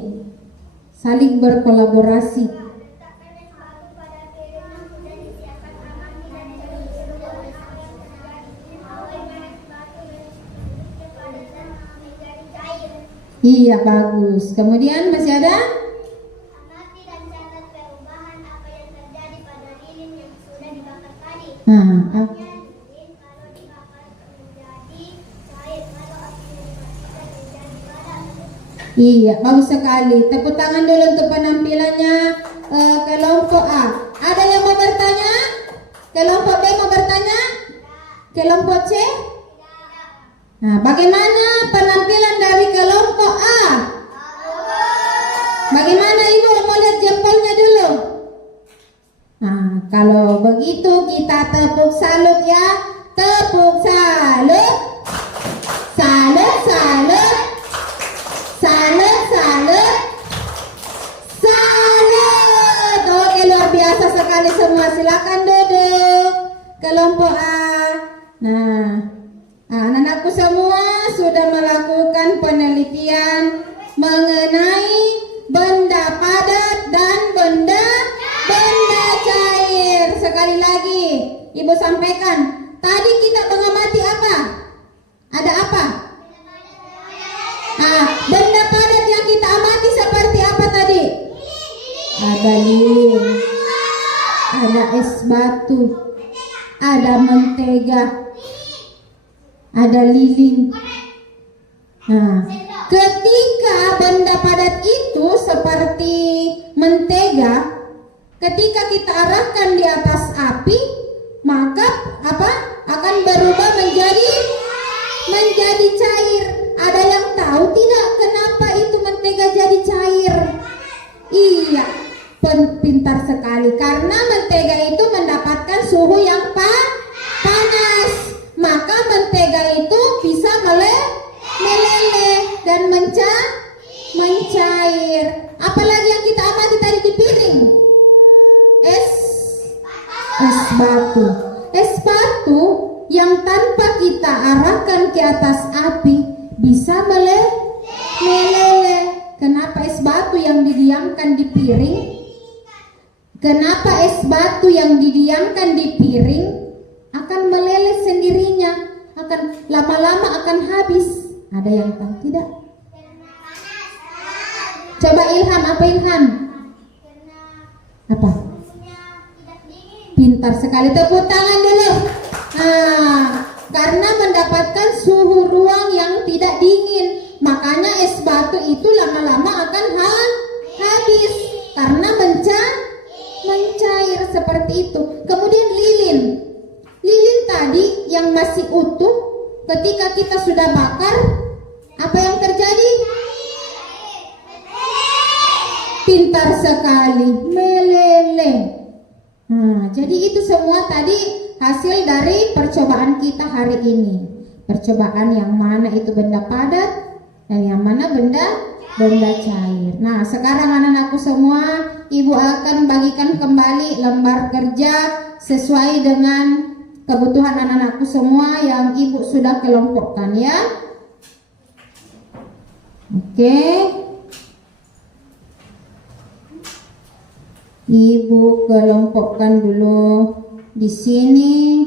Saling berkolaborasi. Letakkan es batu pada piring yang sudah disiapkan. Amati dan catat awalnya es batu bentuknya padat dan menjadi cair. Iya, bagus. Kemudian masih ada? Amati dan catat perubahan apa yang terjadi pada lilin yang sudah dibakar tadi. Lilin kalau dibakar menjadi cair, kalau apinya dimatikan menjadi padat. Iya, bagus sekali. Tepuk tangan dulu untuk penampilannya kelompok A. Ada yang mau bertanya? Kelompok B mau bertanya? Kelompok C? Nah, bagaimana penampilan dari kelompok A? Bagaimana Ibu? Mau lihat jempolnya dulu? Nah, kalau begitu kita tepuk salut ya. Tepuk salut. Salut, salut. Salut, salut. Salut. Oke, luar biasa sekali semua. Silakan duduk. Kelompok A. Nah, anak-anakku semua sudah melakukan penelitian mengenai benda padat dan benda cair. Sekali lagi, Ibu sampaikan. Tadi kita mengamati apa? Ada apa? Benda padat yang kita amati seperti apa tadi? Ada lilin, ada es batu, ada mentega, ada lilin. Nah, ketika benda padat itu seperti mentega, ketika kita arahkan di atas api, maka akan berubah menjadi cair. Ada yang tahu tidak kenapa itu mentega jadi cair? Iya, pintar sekali. Karena mentega itu mendapatkan suhu yang panas, maka mentega itu bisa meleleh dan mencair. Apalagi yang kita amati tadi di piring, es batu. Es batu yang tanpa kita arahkan ke atas api bisa meleleh. Kenapa es batu yang didiamkan di piring? Kenapa es batu yang didiamkan di piring akan meleleh sendirinya? Akan lama-lama akan habis. Ada yang tahu tidak? Coba Ilham, apa Ilham? Apa? Pintar sekali, tepuk tangan dulu. Karena mendapatkan suhu ruang yang tidak dingin, makanya es batu itu lama-lama akan habis karena mencair seperti itu. Kemudian lilin tadi yang masih utuh, ketika kita sudah bakar, apa yang terjadi? Pintar sekali, meleleh. Jadi itu semua tadi hasil dari percobaan kita hari ini. Percobaan yang mana itu benda padat dan yang mana benda cair. Nah, sekarang anak-anakku semua, Ibu akan bagikan kembali lembar kerja sesuai dengan kebutuhan anak-anakku semua yang Ibu sudah kelompokkan ya. Oke. Ibu kelompokkan dulu di sini.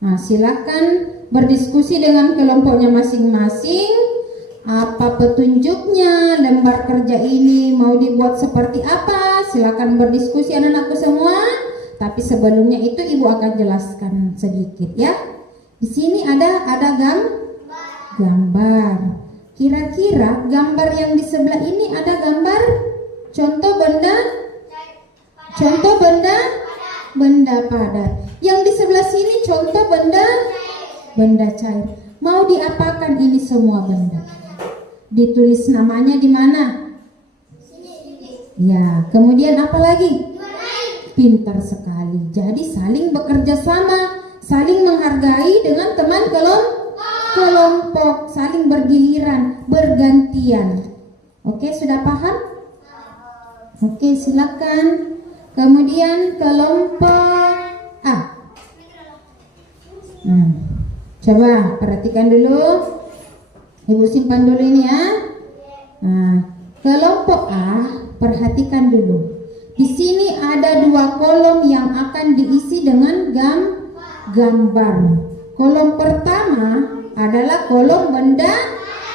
Nah, silakan berdiskusi dengan kelompoknya masing-masing. Apa petunjuknya? Lembar kerja ini mau dibuat seperti apa? Silakan berdiskusi anak-anakku semua. Tapi sebelumnya itu Ibu akan jelaskan sedikit ya. Di sini ada gambar. Kira-kira gambar yang di sebelah ini ada gambar contoh benda padat. Yang di sebelah sini contoh benda cair. Mau diapakan ini semua benda? Ditulis namanya di mana? Ya, kemudian apa lagi? Pintar sekali. Jadi saling bekerja sama, saling menghargai dengan teman kelompok, saling bergiliran, bergantian. Oke, sudah paham? Oke, silakan. Kemudian kelompok A. Coba perhatikan dulu. Ibu simpan dulu ini ya. Kelompok A, perhatikan dulu. Di sini ada 2 kolom yang akan diisi dengan gambar. Kolom pertama adalah kolom benda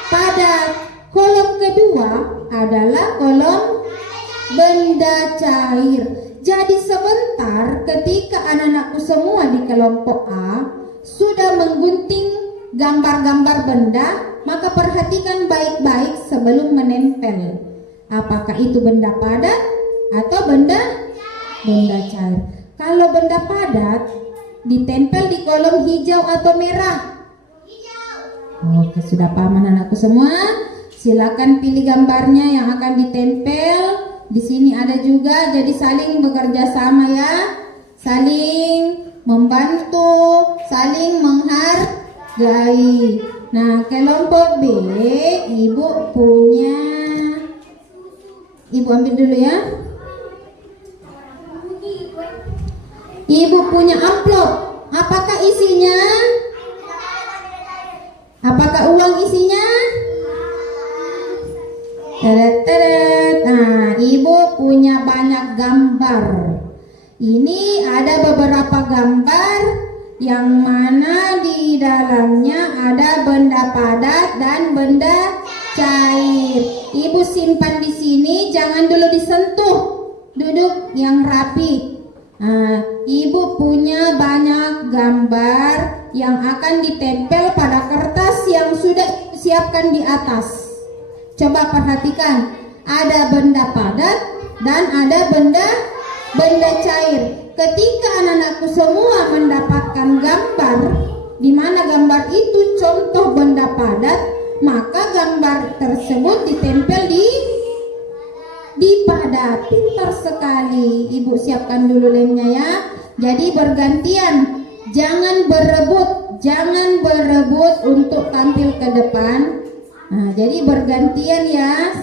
padat. Kolom kedua adalah kolom benda cair. Jadi sebentar ketika anak-anakku semua di kelompok A sudah menggunting gambar-gambar benda, maka perhatikan baik-baik sebelum menempel. Apakah itu benda padat atau benda cair? Kalau benda padat ditempel di kolom hijau atau merah? Oke, sudah paham anak-anakku semua? Silakan pilih gambarnya yang akan ditempel. Di sini ada juga, jadi saling bekerja sama ya, saling membantu, saling menghargai. Nah, kelompok B, Ibu punya, Ibu ambil dulu ya. Ibu punya amplop. Apakah isinya? Apakah uang isinya? Nah, Ibu punya banyak gambar. Ini ada beberapa gambar yang mana di dalamnya ada benda padat dan benda cair. Ibu simpan di sini, jangan dulu disentuh. Duduk yang rapi. Ibu punya banyak gambar yang akan ditempel pada kertas yang sudah siapkan di atas. Coba perhatikan, ada benda padat dan ada benda cair. Ketika anak-anakku semua mendapatkan gambar di mana gambar itu contoh benda padat, maka gambar tersebut ditempel di padat. Pintar sekali. Ibu siapkan dulu lemnya ya. Jadi bergantian, jangan berebut untuk tampil ke depan. Jadi bergantian ya.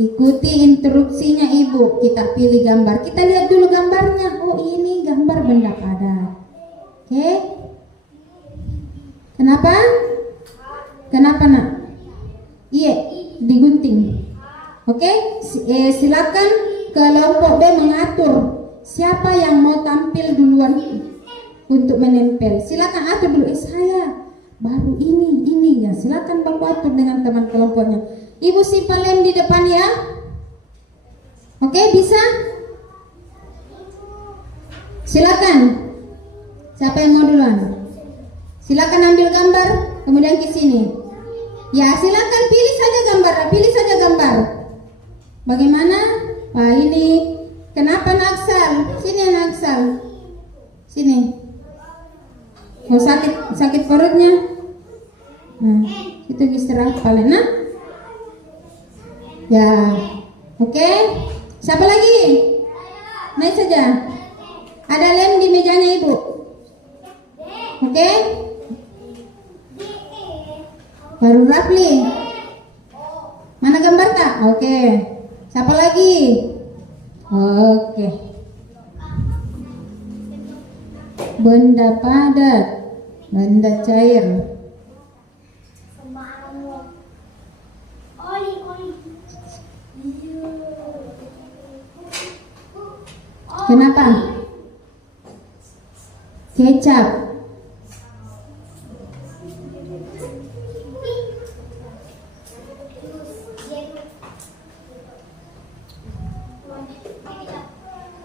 Ikuti instruksinya ibu. Kita pilih gambar. Kita lihat dulu gambarnya. Oh, ini gambar benda padat. Oke. Kenapa nak? Iya, digunting. Oke, silakan kelompok B mengatur siapa yang mau tampil duluan untuk menempel. Silakan atur dulu. Saya baru ini ya. Silakan bapak atur dengan teman kelompoknya. Ibu simpan lem di depan ya. Oke, bisa? Silakan. Siapa yang mau duluan? Silakan ambil gambar, kemudian ke sini. Ya, silakan pilih saja gambar. Bagaimana? Wah, ini kenapa Naksal? Sini Naksal. Sini. Oh, sakit perutnya. Itu istirahat paling. Nah. Ya. Oke. Siapa lagi? Naik saja. Ada lem di mejanya Ibu. Oke. Baru Rafli. Mana gambar Kak? Oke. Siapa lagi? Oke. Benda padat, benda cair. Kenapa? Kecap.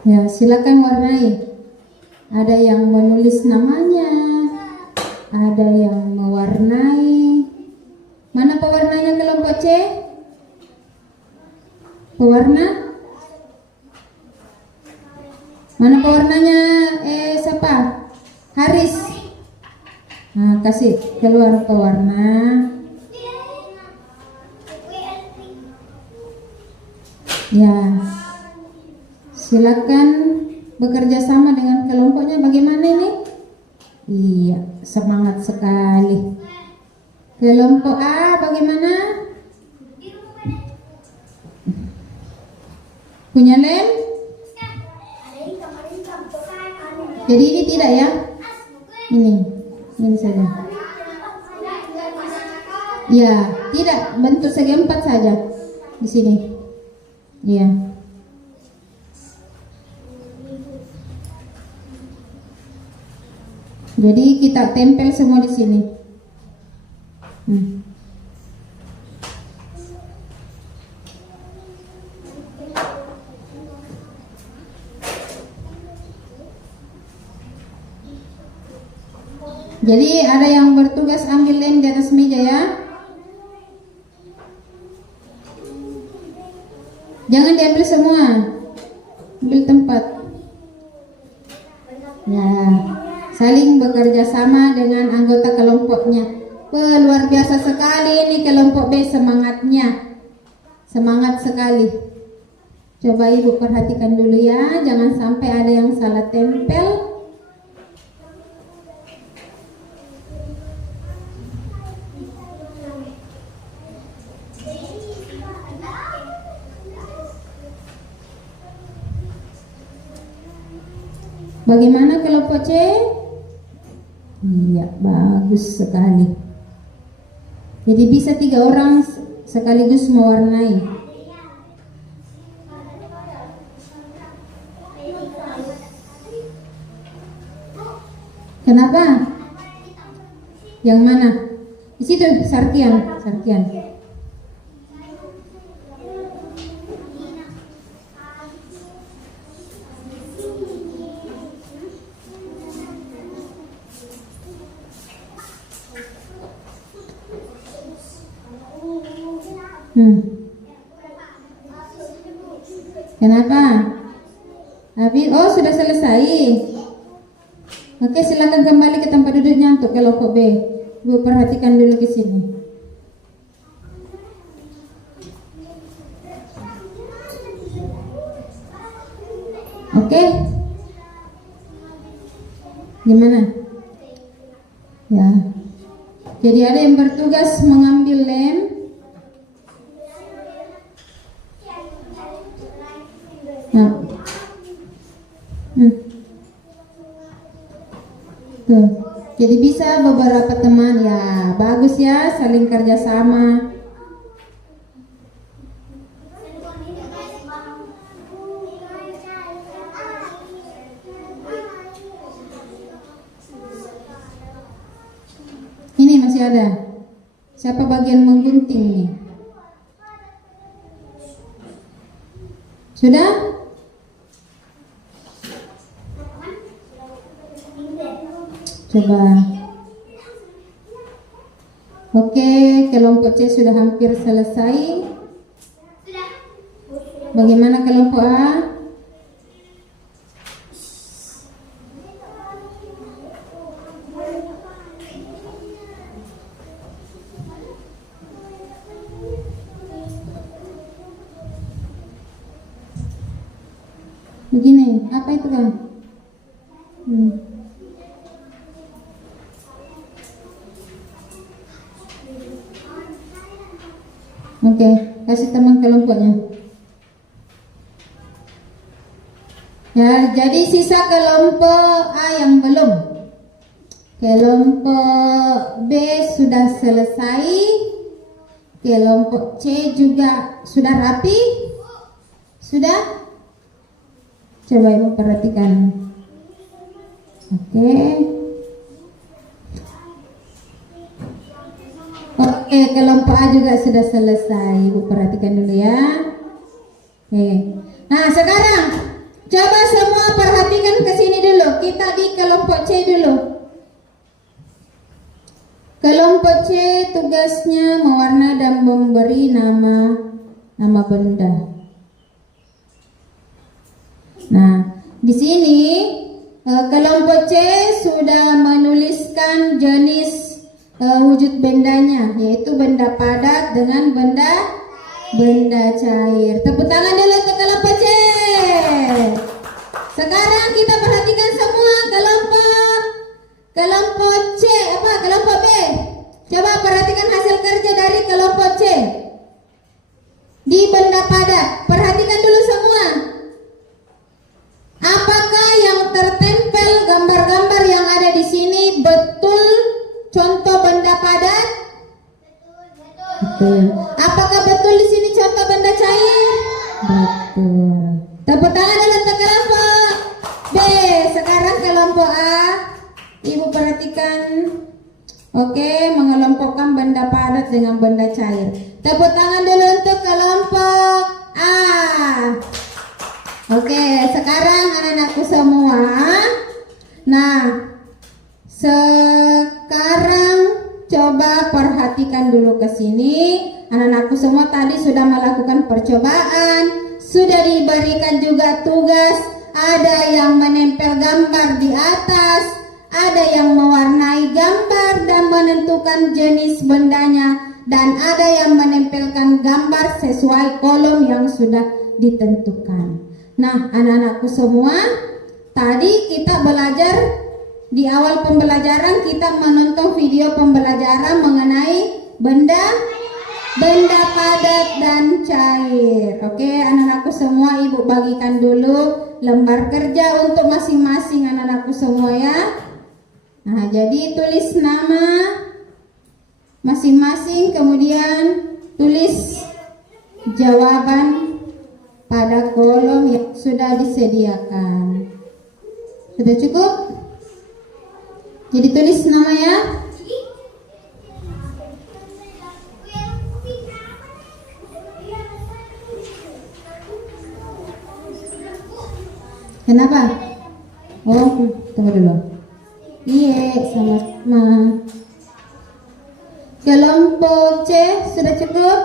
Ya, silakan warnai. Ada yang menulis namanya, ada yang mewarnai. Mana pewarnanya kelompok C? Pewarna? Mana pewarnanya? Siapa? Haris. Nah, kasih keluar pewarna. Ya. Silakan bekerja sama dengan kelompoknya. Bagaimana ini? Iya, semangat sekali. Kelompok A bagaimana? Punya lem? Jadi ini tidak ya? Ini saja. Ya, tidak, bentuk segi empat saja di sini. Iya. Jadi kita tempel semua di sini. Jadi ada yang bertugas ambil lem di atas meja ya. Jangan diambil semua. Ambil tempat. Ya. Saling bekerja sama dengan anggota kelompoknya. Luar biasa sekali ini kelompok B semangatnya. Semangat sekali. Coba Ibu perhatikan dulu ya, jangan sampai ada yang salah tempel. Bagaimana kelompok C? Iya, bagus sekali. Jadi bisa 3 orang sekaligus mewarnai. Kenapa? Yang mana? Di situ Sarkian. Kenapa? Abi, oh sudah selesai. Oke, silakan kembali ke tempat duduknya untuk kelompok B. Ibu perhatikan dulu ke sini. Oke. Gimana? Ya. Jadi ada yang bertugas mengambil lem. Nah. Tuh. Jadi bisa beberapa teman ya, bagus ya, saling kerjasama. Ini masih ada. Siapa bagian menggunting nih? Sudah? Coba. Oke, kelompok C sudah hampir selesai. Bagaimana kelompok A? Begini, apa itu kan? Oke, kasih teman kelompoknya. Ya, jadi sisa kelompok A yang belum. Kelompok B sudah selesai. Kelompok C juga sudah rapi. Sudah? Coba ibu perhatikan. Oke, kelompok A juga sudah selesai. Ibu perhatikan dulu ya. Oke. Nah, sekarang coba semua perhatikan ke sini dulu. Kita di kelompok C dulu. Kelompok C tugasnya mewarna dan memberi nama benda. Nah, di sini kelompok C sudah menuliskan jenis wujud bendanya, yaitu benda padat dengan benda cair. Tepuk tangan dulu untuk kelompok C. Sekarang kita perhatikan semua kelompok C, kelompok B. Coba perhatikan hasil kerja dari kelompok C. Di benda padat, perhatikan dulu semua. Apakah yang tertempel gambar-gambar yang ada di sini betul contoh benda padat? Betul. Apakah betul di sini contoh benda cair? Betul. Tepuk tangan dulu untuk kelompok B. Sekarang kelompok A. Ibu perhatikan. Oke, mengelompokkan benda padat dengan benda cair. Tepuk tangan dulu untuk kelompok A. Oke, sekarang anak-anakku semua. Nah, sekarang coba perhatikan dulu ke sini. Anak-anakku semua tadi sudah melakukan percobaan, sudah diberikan juga tugas. Ada yang menempel gambar di atas, ada yang mewarnai gambar dan menentukan jenis bendanya, dan ada yang menempelkan gambar sesuai kolom yang sudah ditentukan. Nah, anak-anakku semua, tadi kita belajar di awal pembelajaran, kita menonton video pembelajaran mengenai benda padat dan cair. Oke, anak-anakku semua, ibu bagikan dulu lembar kerja untuk masing-masing anak-anakku semua ya. Nah, jadi tulis nama masing-masing, kemudian tulis jawaban pada kolom yang sudah disediakan. Sudah cukup? Jadi tulis nama ya. Kenapa? Oh, tunggu dulu. Iya, sama-sama. Kelompok C sudah cukup?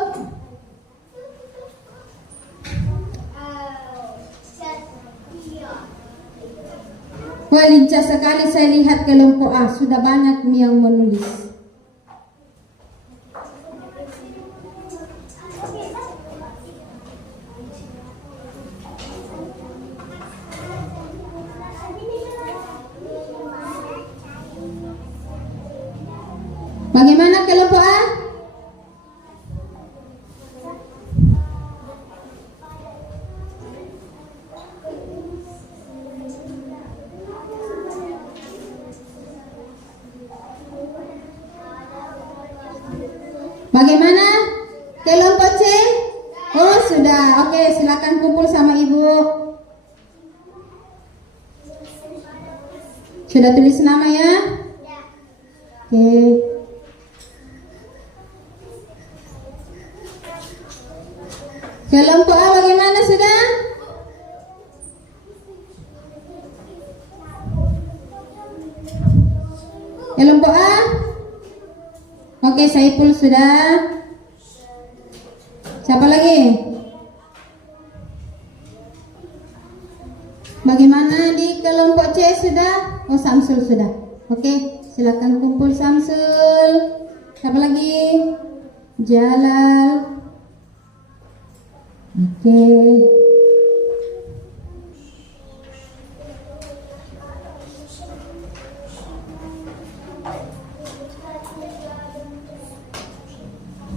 Wah, lincah sekali saya lihat kelompok A, sudah banyak yang menulis. Bagaimana kelompok A? Bagaimana kelompok C? Oh sudah, oke, silakan kumpul sama ibu. Sudah tulis nama ya? Oke. Kelompok A bagaimana sudah? Kelompok A? Oke, Saiful sudah. Siapa lagi? Bagaimana di kelompok C sudah? Oh, Samsul sudah. Oke, silakan kumpul Samsul. Siapa lagi? Jalal. Oke.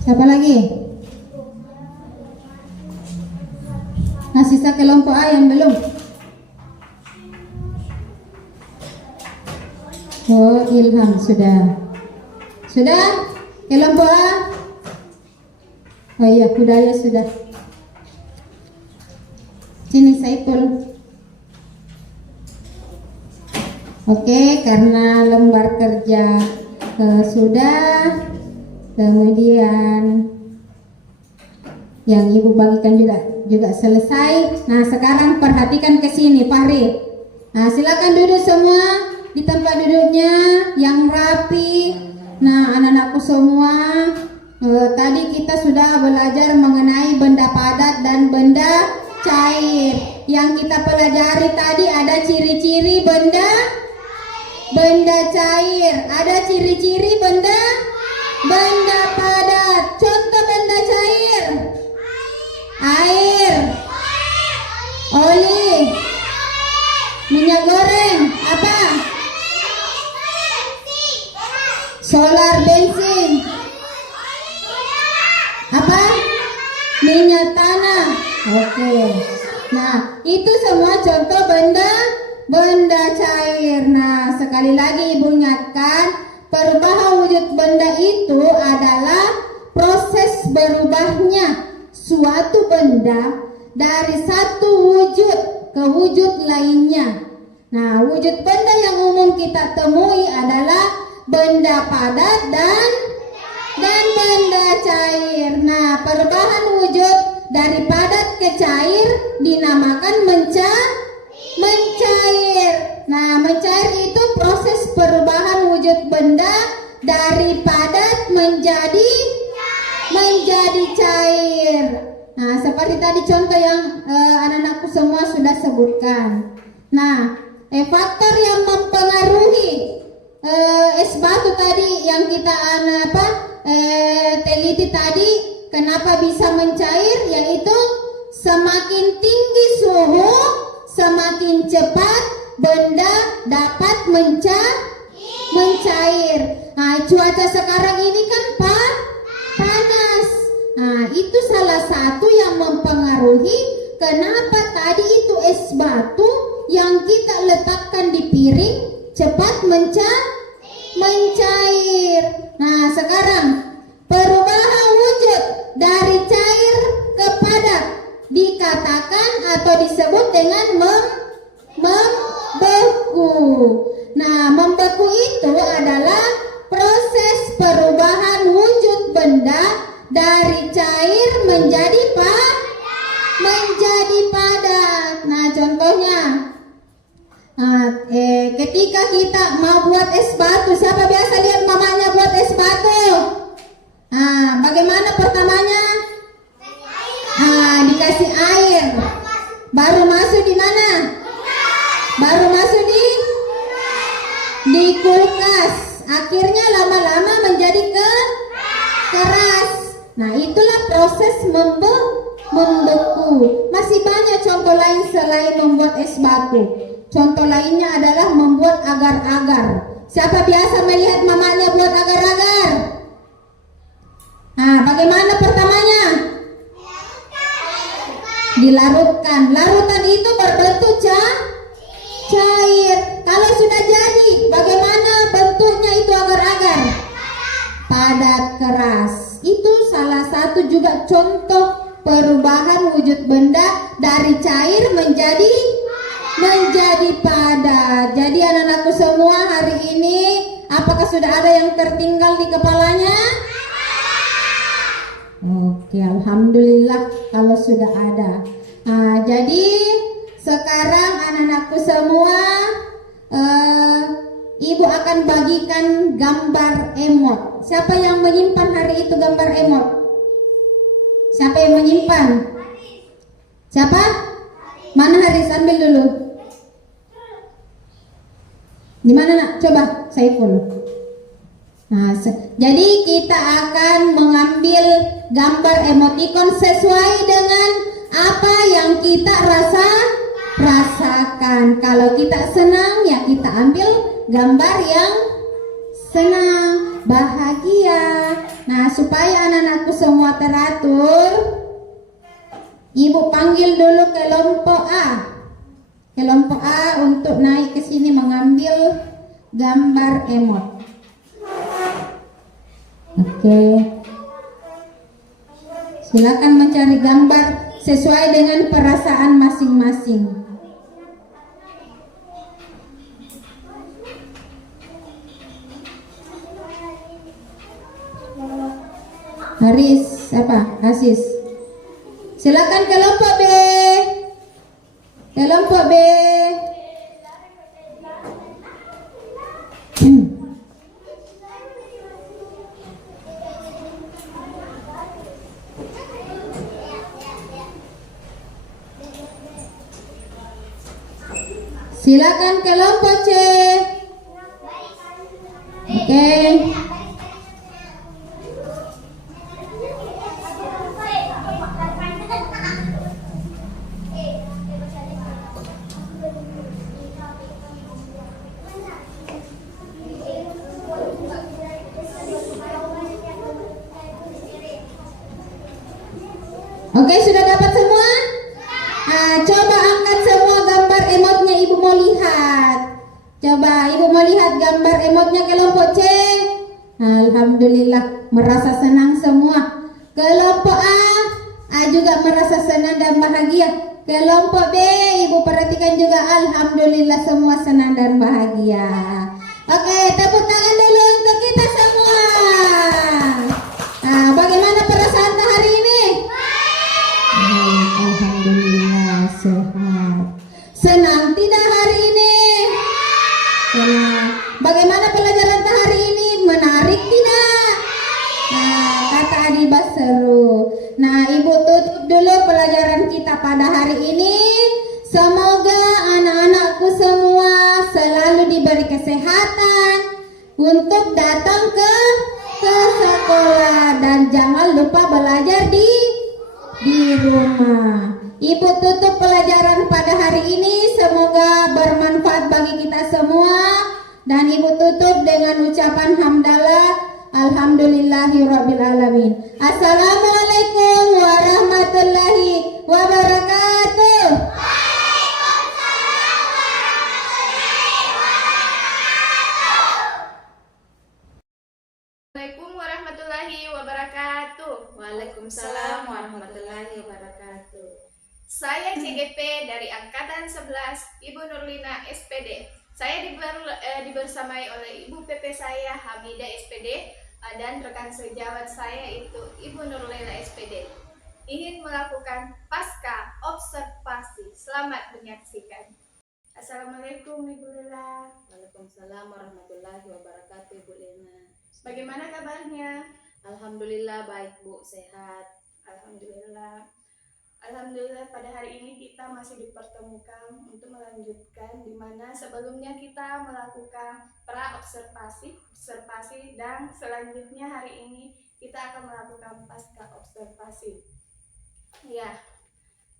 Siapa lagi? Nah, sisa kelompok A yang belum. Oh, Ilham sudah. Sudah? Kelompok A? Oh iya, Hudaya sudah. Sini Saiful. Oke, karena lembar kerja sudah, kemudian yang ibu bagikan juga selesai. Nah, sekarang perhatikan ke sini, Fahri. Nah, silakan duduk semua di tempat duduknya yang rapi. Nah, anak-anakku semua, tadi kita sudah belajar mengenai benda padat dan benda cair. Yang kita pelajari tadi ada ciri-ciri benda cair. Ada ciri-ciri benda padat. Contoh benda cair: air, oli, minyak goreng, apa? Solar, bensin, apa? Minyak tanah. Oke. Nah, itu semua contoh benda cair. Nah, sekali lagi ibu ingatkan, perubahan wujud benda itu adalah proses berubahnya suatu benda dari satu wujud ke wujud lainnya. Nah, wujud benda yang umum kita temui adalah benda padat dan benda cair. Nah, perubahan wujud dari padat ke cair dinamakan mencair. Nah, mencair itu proses perubahan wujud benda dari padat menjadi cair. Nah, seperti tadi contoh yang anak-anakku semua sudah sebutkan. Nah, faktor yang mempengaruhi es batu tadi yang kita teliti tadi, kenapa bisa mencair, yaitu semakin tinggi suhu, semakin cepat benda dapat mencair. Nah, cuaca sekarang ini kan panas. Nah, itu salah satu yang mempengaruhi kenapa tadi itu es batu yang kita letakkan di piring cepat mencair. Nah, sekarang perubahan wujud dari cair ke padat dikatakan atau disebut dengan membeku. Nah, membeku itu adalah proses perubahan wujud benda dari cair menjadi padat. Nah, contohnya, ketika kita mau buat es batu, siapa biasa lihat mamanya buat es batu? Nah, bagaimana pertamanya? Dikasih air. Baru masuk di mana? Baru masuk di di kulkas. Akhirnya lama-lama menjadi keras. Nah, itulah proses membeku. Masih banyak contoh lain selain membuat es batu. Contoh lainnya adalah membuat agar-agar. Siapa biasa melihat mamanya buat agar-agar? Nah, bagaimana pertamanya? Dilarutkan. Larutan itu berbentuk cair. Kalau sudah jadi, bagaimana bentuknya itu agar-agar? Padat, keras. Itu salah satu juga contoh perubahan wujud benda dari cair menjadi padat. Jadi anak-anakku semua, hari ini apakah sudah ada yang tertinggal di kepalanya? Oke, alhamdulillah kalau sudah ada. Nah, jadi sekarang anak-anakku semua, ibu akan bagikan gambar emot. Siapa yang menyimpan hari itu gambar emot? Siapa yang menyimpan? Siapa? Mana Haris? Ambil dulu. Di mana nak? Coba Saiful. Nah, jadi kita akan mengambil gambar emoticon sesuai dengan apa yang kita rasakan. Kalau kita senang, ya kita ambil gambar yang senang, bahagia. Nah, supaya anak-anakku semua teratur, ibu panggil dulu kelompok A. Kelompok A untuk naik ke sini mengambil gambar emot. Oke. Silakan mencari gambar sesuai dengan perasaan masing-masing. Haris, apa? Asis. Silakan kelompok B. Kelompok B. Silakan kelompok C. Oke. Oke, sudah dapat semua? Coba angkat semua gambar emotnya, ibu mau lihat. Coba ibu mau lihat gambar emotnya kelompok C. Alhamdulillah, merasa senang semua. Kelompok A juga merasa senang dan bahagia. Kelompok B, ibu perhatikan juga, alhamdulillah semua senang dan bahagia. Oke, tepuk tangan dulu untuk kita semua. Bagaimana perasaan hari ini? Alhamdulillah sehat. Senang tidak hari ini? Senang. Bagaimana pelajaran hari ini? Menarik tidak? Kata Adiba seru. Nah, ibu tutup dulu pelajaran kita pada hari ini. Semoga anak-anakku semua selalu diberi kesehatan untuk datang ke sekolah, dan jangan lupa belajar di rumah. Ibu tutup pelajaran pada hari ini, semoga bermanfaat bagi kita semua, dan ibu tutup dengan ucapan hamdalah, alhamdulillahirabbil alamin. Assalamualaikum warahmatullahi wabarakatuh. Assalamualaikum warahmatullahi wabarakatuh. Waalaikumsalam warahmatullahi wabarakatuh. Saya CGP dari Angkatan 11, Ibu Nurlina SPD. Saya dibersamai oleh Ibu PP saya Hamidah SPD dan rekan sejawat saya itu Ibu Nurlina SPD. Ingin melakukan pasca observasi. Selamat menyaksikan. Assalamualaikum Ibu Lila. Waalaikumsalam warahmatullahi wabarakatuh, Ibu Lina. Bagaimana kabarnya? Alhamdulillah baik, Bu, sehat. Alhamdulillah. Alhamdulillah pada hari ini kita masih dipertemukan untuk melanjutkan di mana sebelumnya kita melakukan observasi dan selanjutnya hari ini kita akan melakukan pasca observasi. Ya,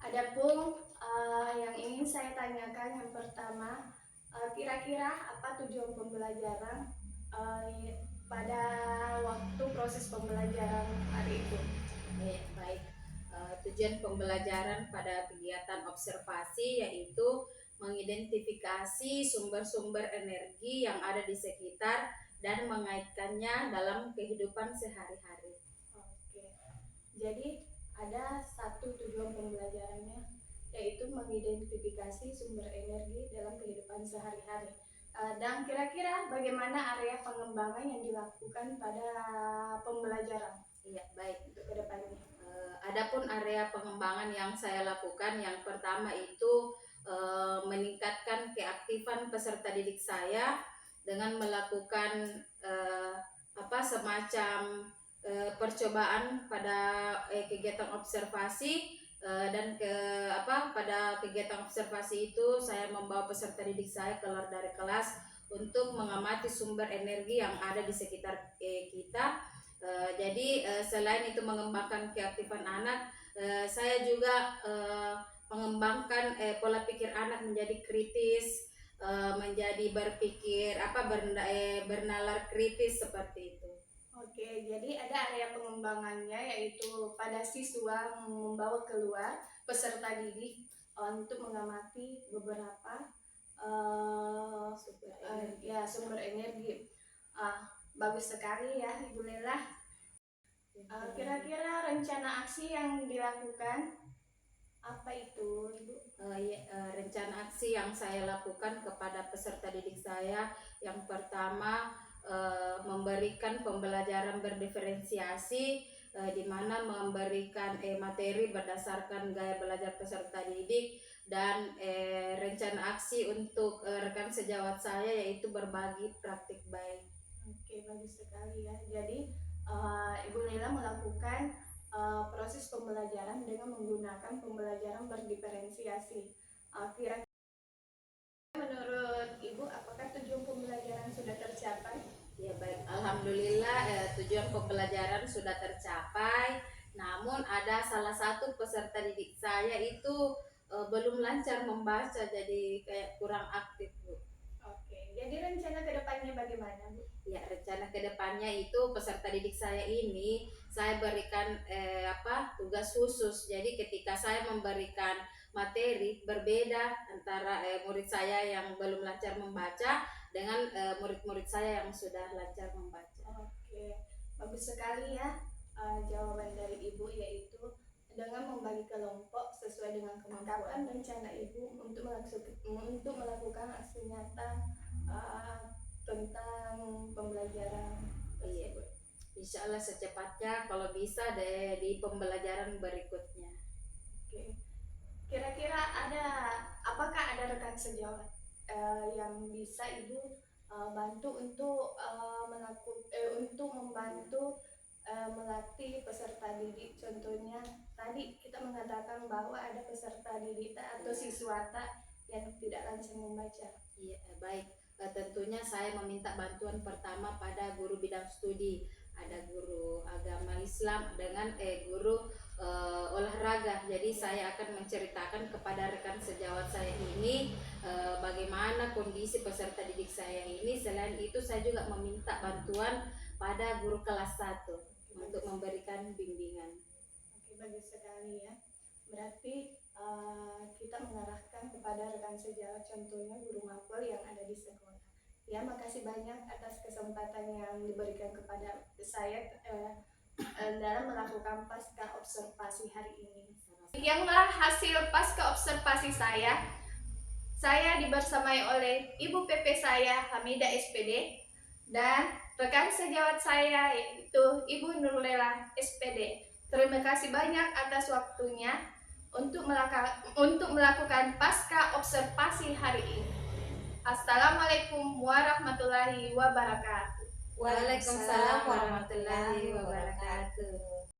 adapun yang ingin saya tanyakan yang pertama, kira-kira apa tujuan pembelajaran pada waktu proses pembelajaran hari itu? Baik. Tujuan pembelajaran pada kegiatan observasi yaitu mengidentifikasi sumber-sumber energi yang ada di sekitar dan mengaitkannya dalam kehidupan sehari-hari. Oke, jadi ada satu tujuan pembelajarannya yaitu mengidentifikasi sumber energi dalam kehidupan sehari-hari. Dan kira-kira bagaimana area pengembangan yang dilakukan pada pembelajaran? Iya, baik. Untuk kedepannya. Adapun area pengembangan yang saya lakukan, yang pertama itu meningkatkan keaktifan peserta didik saya dengan melakukan semacam percobaan pada kegiatan observasi dan pada kegiatan observasi itu saya membawa peserta didik saya keluar dari kelas untuk mengamati sumber energi yang ada di sekitar kita. Jadi selain itu mengembangkan keaktifan anak, saya juga mengembangkan pola pikir anak menjadi kritis, menjadi berpikir bernalar kritis seperti itu. Oke, jadi ada area pengembangannya yaitu pada siswa membawa keluar peserta didik untuk mengamati beberapa sumber energi. Bagus sekali ya Ibu Lela. Kira-kira rencana aksi yang dilakukan apa itu Ibu? Rencana aksi yang saya lakukan kepada peserta didik saya, yang pertama memberikan pembelajaran berdiferensiasi, di mana memberikan materi berdasarkan gaya belajar peserta didik, dan rencana aksi untuk rekan sejawat saya yaitu berbagi praktik baik. Oke, bagus sekali ya. Jadi Ibu Lela melakukan proses pembelajaran dengan menggunakan pembelajaran berdiferensiasi. Kira-kira menurut Ibu apakah tujuan pembelajaran sudah tercapai? Ya baik, alhamdulillah tujuan pembelajaran sudah tercapai. Namun ada salah satu peserta didik saya itu belum lancar membaca, jadi kayak kurang aktif, Bu. Oke, jadi rencana kedepannya bagaimana, Bu? Ya, rencana kedepannya itu peserta didik saya ini saya berikan tugas khusus. Jadi ketika saya memberikan materi, berbeda antara murid saya yang belum lancar membaca dengan murid-murid saya yang sudah lancar membaca. Oke, bagus sekali ya jawaban dari Ibu, yaitu dengan membagi kelompok sesuai dengan kemampuan rencana Ibu untuk melakukan aksi nyata tentang pembelajaran tersebut. Insya Allah secepatnya kalau bisa di pembelajaran berikutnya. Oke. Kira-kira apakah ada rekan sejawat yang bisa Ibu bantu untuk membantu melatih peserta didik? Contohnya tadi kita mengatakan bahwa ada peserta didik atau siswa yang tidak lancar membaca. Iya, baik. Tentunya saya meminta bantuan pertama pada guru bidang studi, ada guru agama Islam dengan guru olahraga. Jadi saya akan menceritakan kepada rekan sejawat saya ini bagaimana kondisi peserta didik saya ini. Selain itu saya juga meminta bantuan pada guru kelas 1 untuk memberikan bimbingan. Oke, bagus sekali ya. Berarti kita mengarahkan kepada rekan sejawat, contohnya guru mapel yang ada di sekolah. Ya, makasih banyak atas kesempatan yang diberikan kepada saya dalam melakukan pasca observasi hari ini. Demikianlah hasil pasca observasi saya. Saya dibersamai oleh Ibu PP saya, Hamidah SPD, dan rekan sejawat saya yaitu Ibu Nurlela SPD. Terima kasih banyak atas waktunya untuk melakukan pasca observasi hari ini. Assalamualaikum warahmatullahi wabarakatuh. Waalaikumsalam warahmatullahi wabarakatuh.